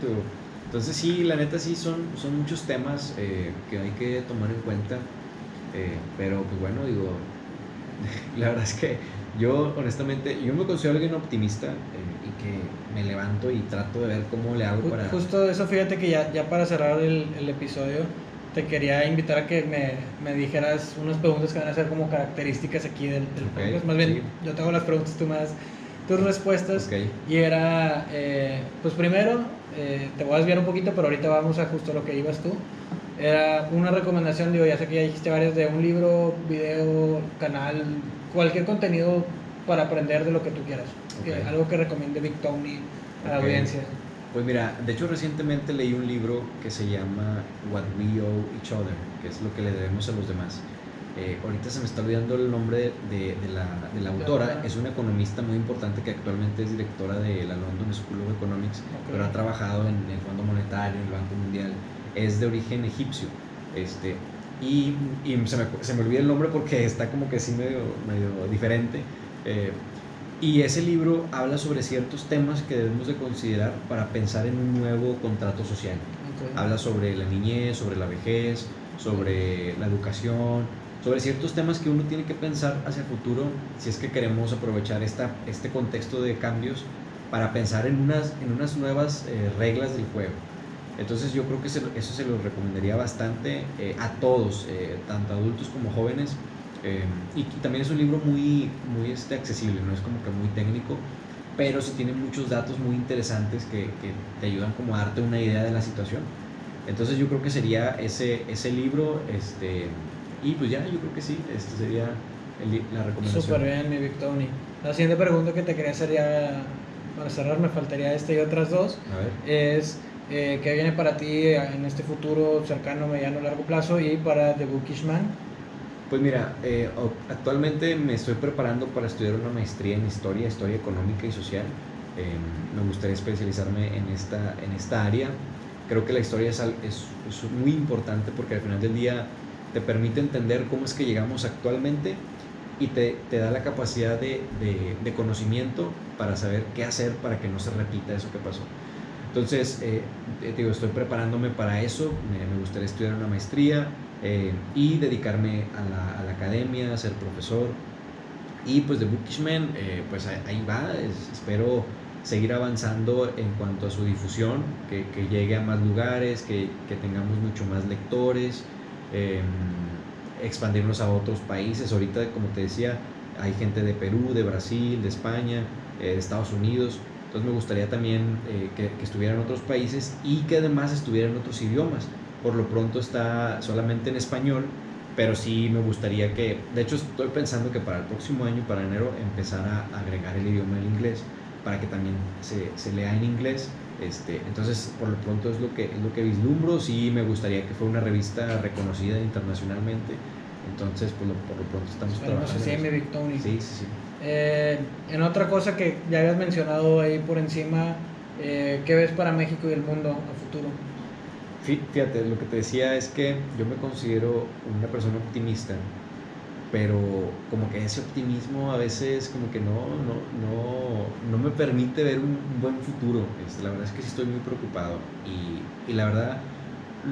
entonces sí, la neta sí son muchos temas que hay que tomar en cuenta, pero pues bueno, digo, la verdad es que yo honestamente, yo me considero alguien optimista, y que me levanto y trato de ver cómo le hago para... Justo eso, fíjate que ya para cerrar el episodio, te quería invitar a que me dijeras unas preguntas que van a ser como características aquí del podcast. Más bien, yo te hago las preguntas, tú me das tus respuestas. Y era, pues primero, te voy a desviar un poquito, pero ahorita vamos a justo lo que ibas tú. Era una recomendación, digo, ya sé que ya dijiste varias, de un libro, video, canal, cualquier contenido para aprender de lo que tú quieras. Algo que recomiende Big Tony a la audiencia. Pues mira, de hecho recientemente leí un libro que se llama What We Owe Each Other, que es lo que le debemos a los demás. Ahorita se me está olvidando el nombre de la autora. Es una economista muy importante que actualmente es directora de la London School of Economics, pero ha trabajado en el Fondo Monetario, en el Banco Mundial. Es de origen egipcio. Y se me olvida el nombre porque está como que así medio diferente. Y ese libro habla sobre ciertos temas que debemos de considerar para pensar en un nuevo contrato social. Habla sobre la niñez, sobre la vejez, sobre la educación, sobre ciertos temas que uno tiene que pensar hacia el futuro si es que queremos aprovechar este contexto de cambios para pensar en unas nuevas reglas del juego. Entonces yo creo que eso se lo recomendaría bastante a todos, tanto adultos como jóvenes. Y también es un libro muy accesible, no es como que muy técnico, pero sí tiene muchos datos muy interesantes que te ayudan como a darte una idea de la situación. Entonces yo creo que sería ese libro, y pues ya, yo creo que sí, sería la recomendación. Súper bien, mi Big Tony. La siguiente pregunta que te quería hacer ya, para cerrar, me faltaría esta y otras dos. A ver. Es, ¿qué viene para ti en este futuro cercano, mediano, largo plazo, y para The Bookish Man? Pues mira, actualmente me estoy preparando para estudiar una maestría en historia económica y social. Me gustaría especializarme en esta área. Creo que la historia es muy importante porque al final del día te permite entender cómo es que llegamos actualmente y te da la capacidad de conocimiento para saber qué hacer para que no se repita eso que pasó. Entonces, estoy preparándome para eso. Me gustaría estudiar una maestría y dedicarme a la academia, a ser profesor. Y pues The Bookish Man, pues ahí va. Espero seguir avanzando en cuanto a su difusión, que llegue a más lugares, que tengamos mucho más lectores, expandirnos a otros países. Ahorita, como te decía, hay gente de Perú, de Brasil, de España, de Estados Unidos. Entonces me gustaría también que estuviera en otros países y que además estuviera en otros idiomas. Por lo pronto está solamente en español, pero sí me gustaría que, de hecho estoy pensando que para el próximo año, para enero, empezar a agregar el idioma del inglés para que también se lea en inglés. Entonces, por lo pronto es lo que vislumbro. Sí me gustaría que fuera una revista reconocida internacionalmente. Entonces, pues por lo pronto estamos Esperemos trabajando. así, mi Big Tony. Sí, sí, sí. En otra cosa que ya habías mencionado ahí por encima, ¿qué ves para México y el mundo a futuro? Fíjate, lo que te decía es que yo me considero una persona optimista, pero como que ese optimismo a veces como que no me permite ver un buen futuro. La verdad es que sí estoy muy preocupado y la verdad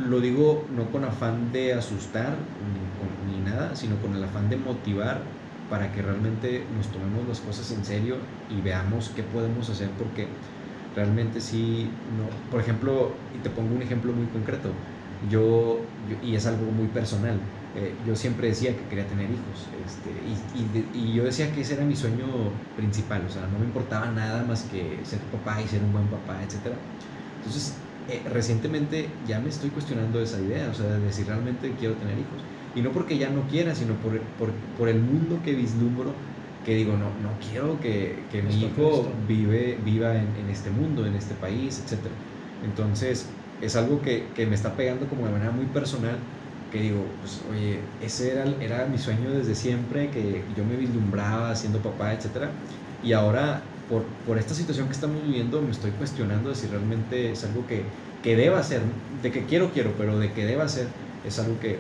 lo digo no con afán de asustar ni nada, sino con el afán de motivar para que realmente nos tomemos las cosas en serio y veamos qué podemos hacer, porque realmente sí, no, por ejemplo, y te pongo un ejemplo muy concreto, y es algo muy personal, yo siempre decía que quería tener hijos, y yo decía que ese era mi sueño principal, o sea, no me importaba nada más que ser papá y ser un buen papá, etcétera. Entonces, recientemente ya me estoy cuestionando esa idea, o sea, de si realmente quiero tener hijos. Y no porque ya no quiera, sino por el mundo que vislumbro, que digo, no quiero que mi hijo viva en este mundo, en este país, etcétera. Entonces, es algo que me está pegando como de manera muy personal, que digo, pues, oye, ese era mi sueño desde siempre, que yo me vislumbraba siendo papá, etcétera. Y ahora, por esta situación que estamos viviendo, me estoy cuestionando de si realmente es algo que deba hacer, de que quiero, pero de que deba hacer, es algo que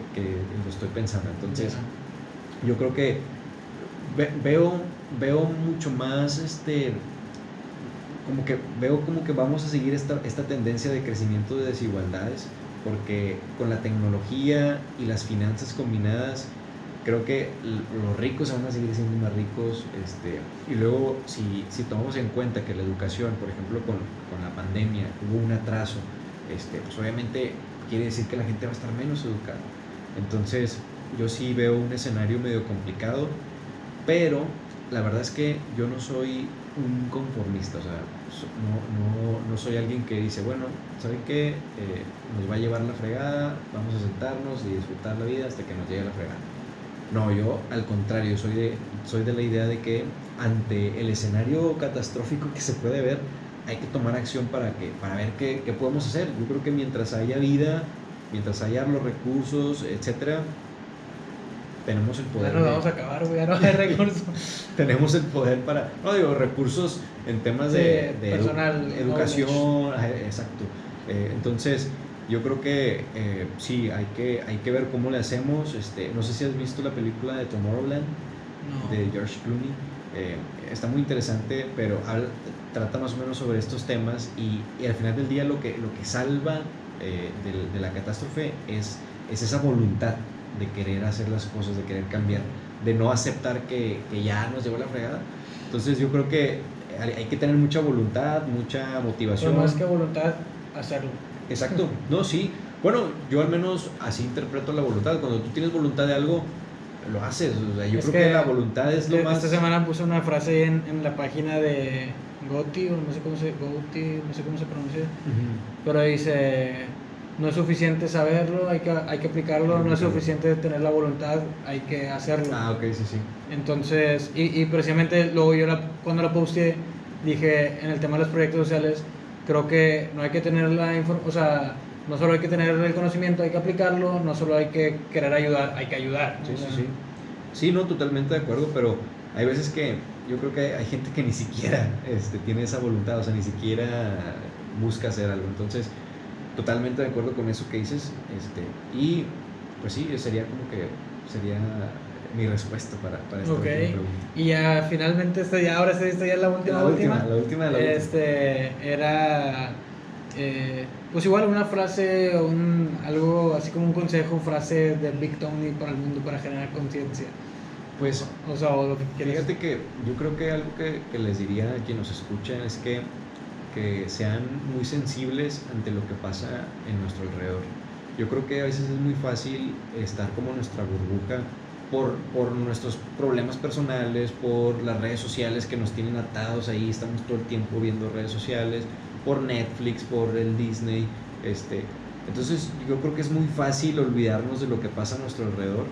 lo estoy pensando. Entonces, yo creo que veo mucho más, como que vamos a seguir esta tendencia de crecimiento de desigualdades, porque con la tecnología y las finanzas combinadas, creo que los ricos se van a seguir siendo más ricos, y luego si tomamos en cuenta que la educación, por ejemplo, con la pandemia hubo un atraso, pues obviamente quiere decir que la gente va a estar menos educada. Entonces yo sí veo un escenario medio complicado, pero la verdad es que yo no soy un conformista, o sea, no soy alguien que dice, bueno, ¿saben qué? Nos va a llevar la fregada, vamos a sentarnos y disfrutar la vida hasta que nos llegue la fregada. No, yo al contrario, soy de la idea de que ante el escenario catastrófico que se puede ver, hay que tomar acción para ver qué podemos hacer. Yo creo que mientras haya vida, mientras haya los recursos, etcétera, tenemos el poder. Ya nos vamos a acabar, güey, ya no hay recursos. Tenemos el poder para, no digo, recursos en temas de personal, educación, exacto. Entonces, yo creo que sí, hay que ver cómo le hacemos. No sé si has visto la película de Tomorrowland, No. de George Clooney. Está muy interesante, pero trata más o menos sobre estos temas y al final del día lo que salva de la catástrofe es esa voluntad de querer hacer las cosas, de querer cambiar, de no aceptar que ya nos llevó la fregada. Entonces yo creo que hay que tener mucha voluntad, mucha motivación. Pero más que voluntad, hacerlo. Exacto, no, sí. Bueno, yo al menos así interpreto la voluntad. Cuando tú tienes voluntad de algo, lo haces. O sea, yo creo que la voluntad es lo más... Esta semana puse una frase en la página de Goti, o no sé cómo se pronuncia, pero dice, no es suficiente saberlo, hay que aplicarlo, no es suficiente tener la voluntad, hay que hacerlo. Ah, ok, sí. Entonces, y precisamente luego yo cuando la posteé, dije, en el tema de los proyectos sociales, creo que no hay que tener o sea, no solo hay que tener el conocimiento, hay que aplicarlo, no solo hay que querer ayudar, hay que ayudar. Sí. Sí, no, totalmente de acuerdo, pero hay veces que yo creo que hay gente que ni siquiera tiene esa voluntad, o sea, ni siquiera busca hacer algo. Entonces, totalmente de acuerdo con eso que dices, y pues sí, sería mi respuesta para esta última pregunta. Y ya finalmente ahora esta ya es la última. La última. Era pues igual una frase o algo así como un consejo, frase de Big Tony para el mundo para generar conciencia. Pues, o sea, o lo que quieras. Fíjate que yo creo que algo que les diría a quienes nos escuchan es que sean muy sensibles ante lo que pasa en nuestro alrededor. Yo creo que a veces es muy fácil estar como nuestra burbuja por nuestros problemas personales, por las redes sociales que nos tienen atados ahí, estamos todo el tiempo viendo redes sociales, por Netflix, por el Disney, entonces yo creo que es muy fácil olvidarnos de lo que pasa a nuestro alrededor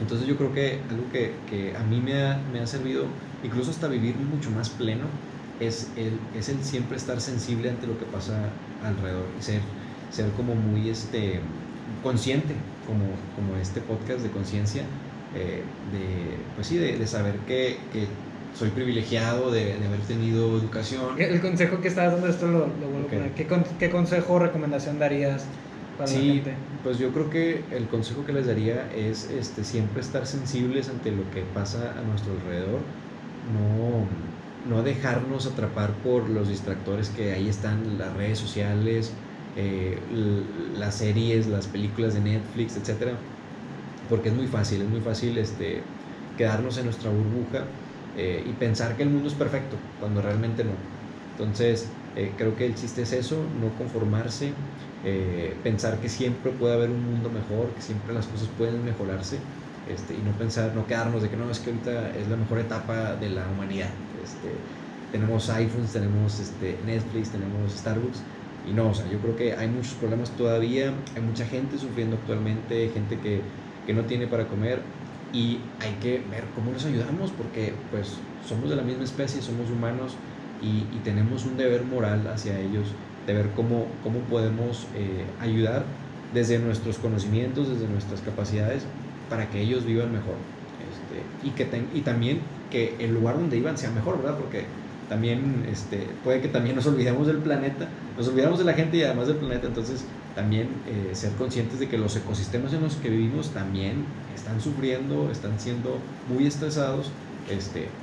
Entonces yo creo que algo que a mí me ha servido, incluso hasta vivir mucho más pleno, es el siempre estar sensible ante lo que pasa alrededor y ser como muy consciente, como este podcast de conciencia, pues sí, de saber que soy privilegiado de haber tenido educación. El consejo que estabas dando, esto lo vuelvo Okay. a poner. ¿Qué consejo o recomendación darías para la Sí, gente? pues yo creo que el consejo que les daría es siempre estar sensibles ante lo que pasa a nuestro alrededor, no dejarnos atrapar por los distractores que ahí están, las redes sociales, las series, las películas de Netflix, etcétera, porque es muy fácil quedarnos en nuestra burbuja y pensar que el mundo es perfecto cuando realmente no. Entonces creo que el chiste es eso, no conformarse, pensar que siempre puede haber un mundo mejor, que siempre las cosas pueden mejorarse, y no quedarnos de que no, es que ahorita es la mejor etapa de la humanidad. Tenemos iPhones, tenemos Netflix, tenemos Starbucks, y no, o sea, yo creo que hay muchos problemas todavía, hay mucha gente sufriendo actualmente, gente que no tiene para comer, y hay que ver cómo nos ayudamos, porque pues somos de la misma especie, somos humanos, y tenemos un deber moral hacia ellos, de ver cómo podemos ayudar desde nuestros conocimientos, desde nuestras capacidades, para que ellos vivan mejor, y también que el lugar donde vivan sea mejor, ¿verdad? Porque también puede que también nos olvidemos del planeta, nos olvidamos de la gente y además del planeta. Entonces también ser conscientes de que los ecosistemas en los que vivimos también están sufriendo, están siendo muy estresados,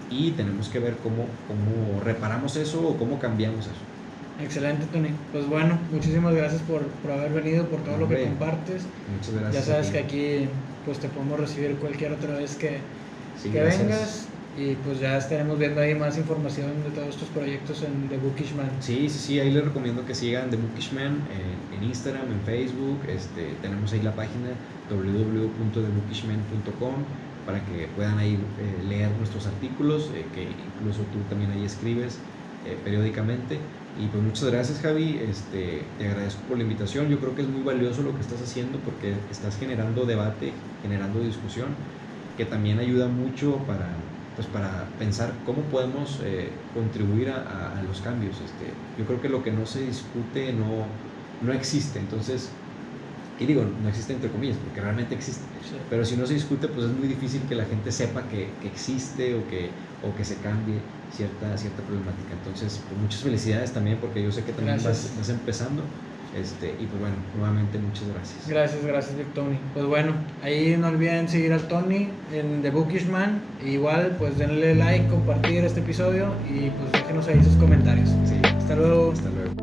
y tenemos que ver cómo reparamos eso o cómo cambiamos eso. Excelente, Tony. Pues bueno, muchísimas gracias por haber venido, por todo lo que compartes. Muchas gracias. Ya sabes que aquí pues te podemos recibir cualquier otra vez que gracias. vengas, y pues ya estaremos viendo ahí más información de todos estos proyectos en The Bookish Man. Sí, ahí les recomiendo que sigan The Bookish Man en Instagram, en Facebook. Tenemos ahí la página www.thebookishman.com para que puedan ahí leer nuestros artículos, que incluso tú también ahí escribes periódicamente. Y pues muchas gracias, Javi, te agradezco por la invitación. Yo creo que es muy valioso lo que estás haciendo, porque estás generando debate, generando discusión, que también ayuda mucho para pensar cómo podemos contribuir a los cambios. Yo creo que lo que no se discute no existe. Entonces, y digo, no existe entre comillas, porque realmente existe, sí. Pero si no se discute, pues es muy difícil que la gente sepa que existe o que se cambie cierta problemática. Entonces, pues muchas felicidades también, porque yo sé que también vas empezando. Y pues bueno, nuevamente muchas gracias. Gracias, Vic Tony. Pues bueno, ahí no olviden seguir al Tony en The Bookish Man. Igual, pues denle like, compartir este episodio, y pues déjenos ahí sus comentarios. Sí. Hasta luego. Hasta luego.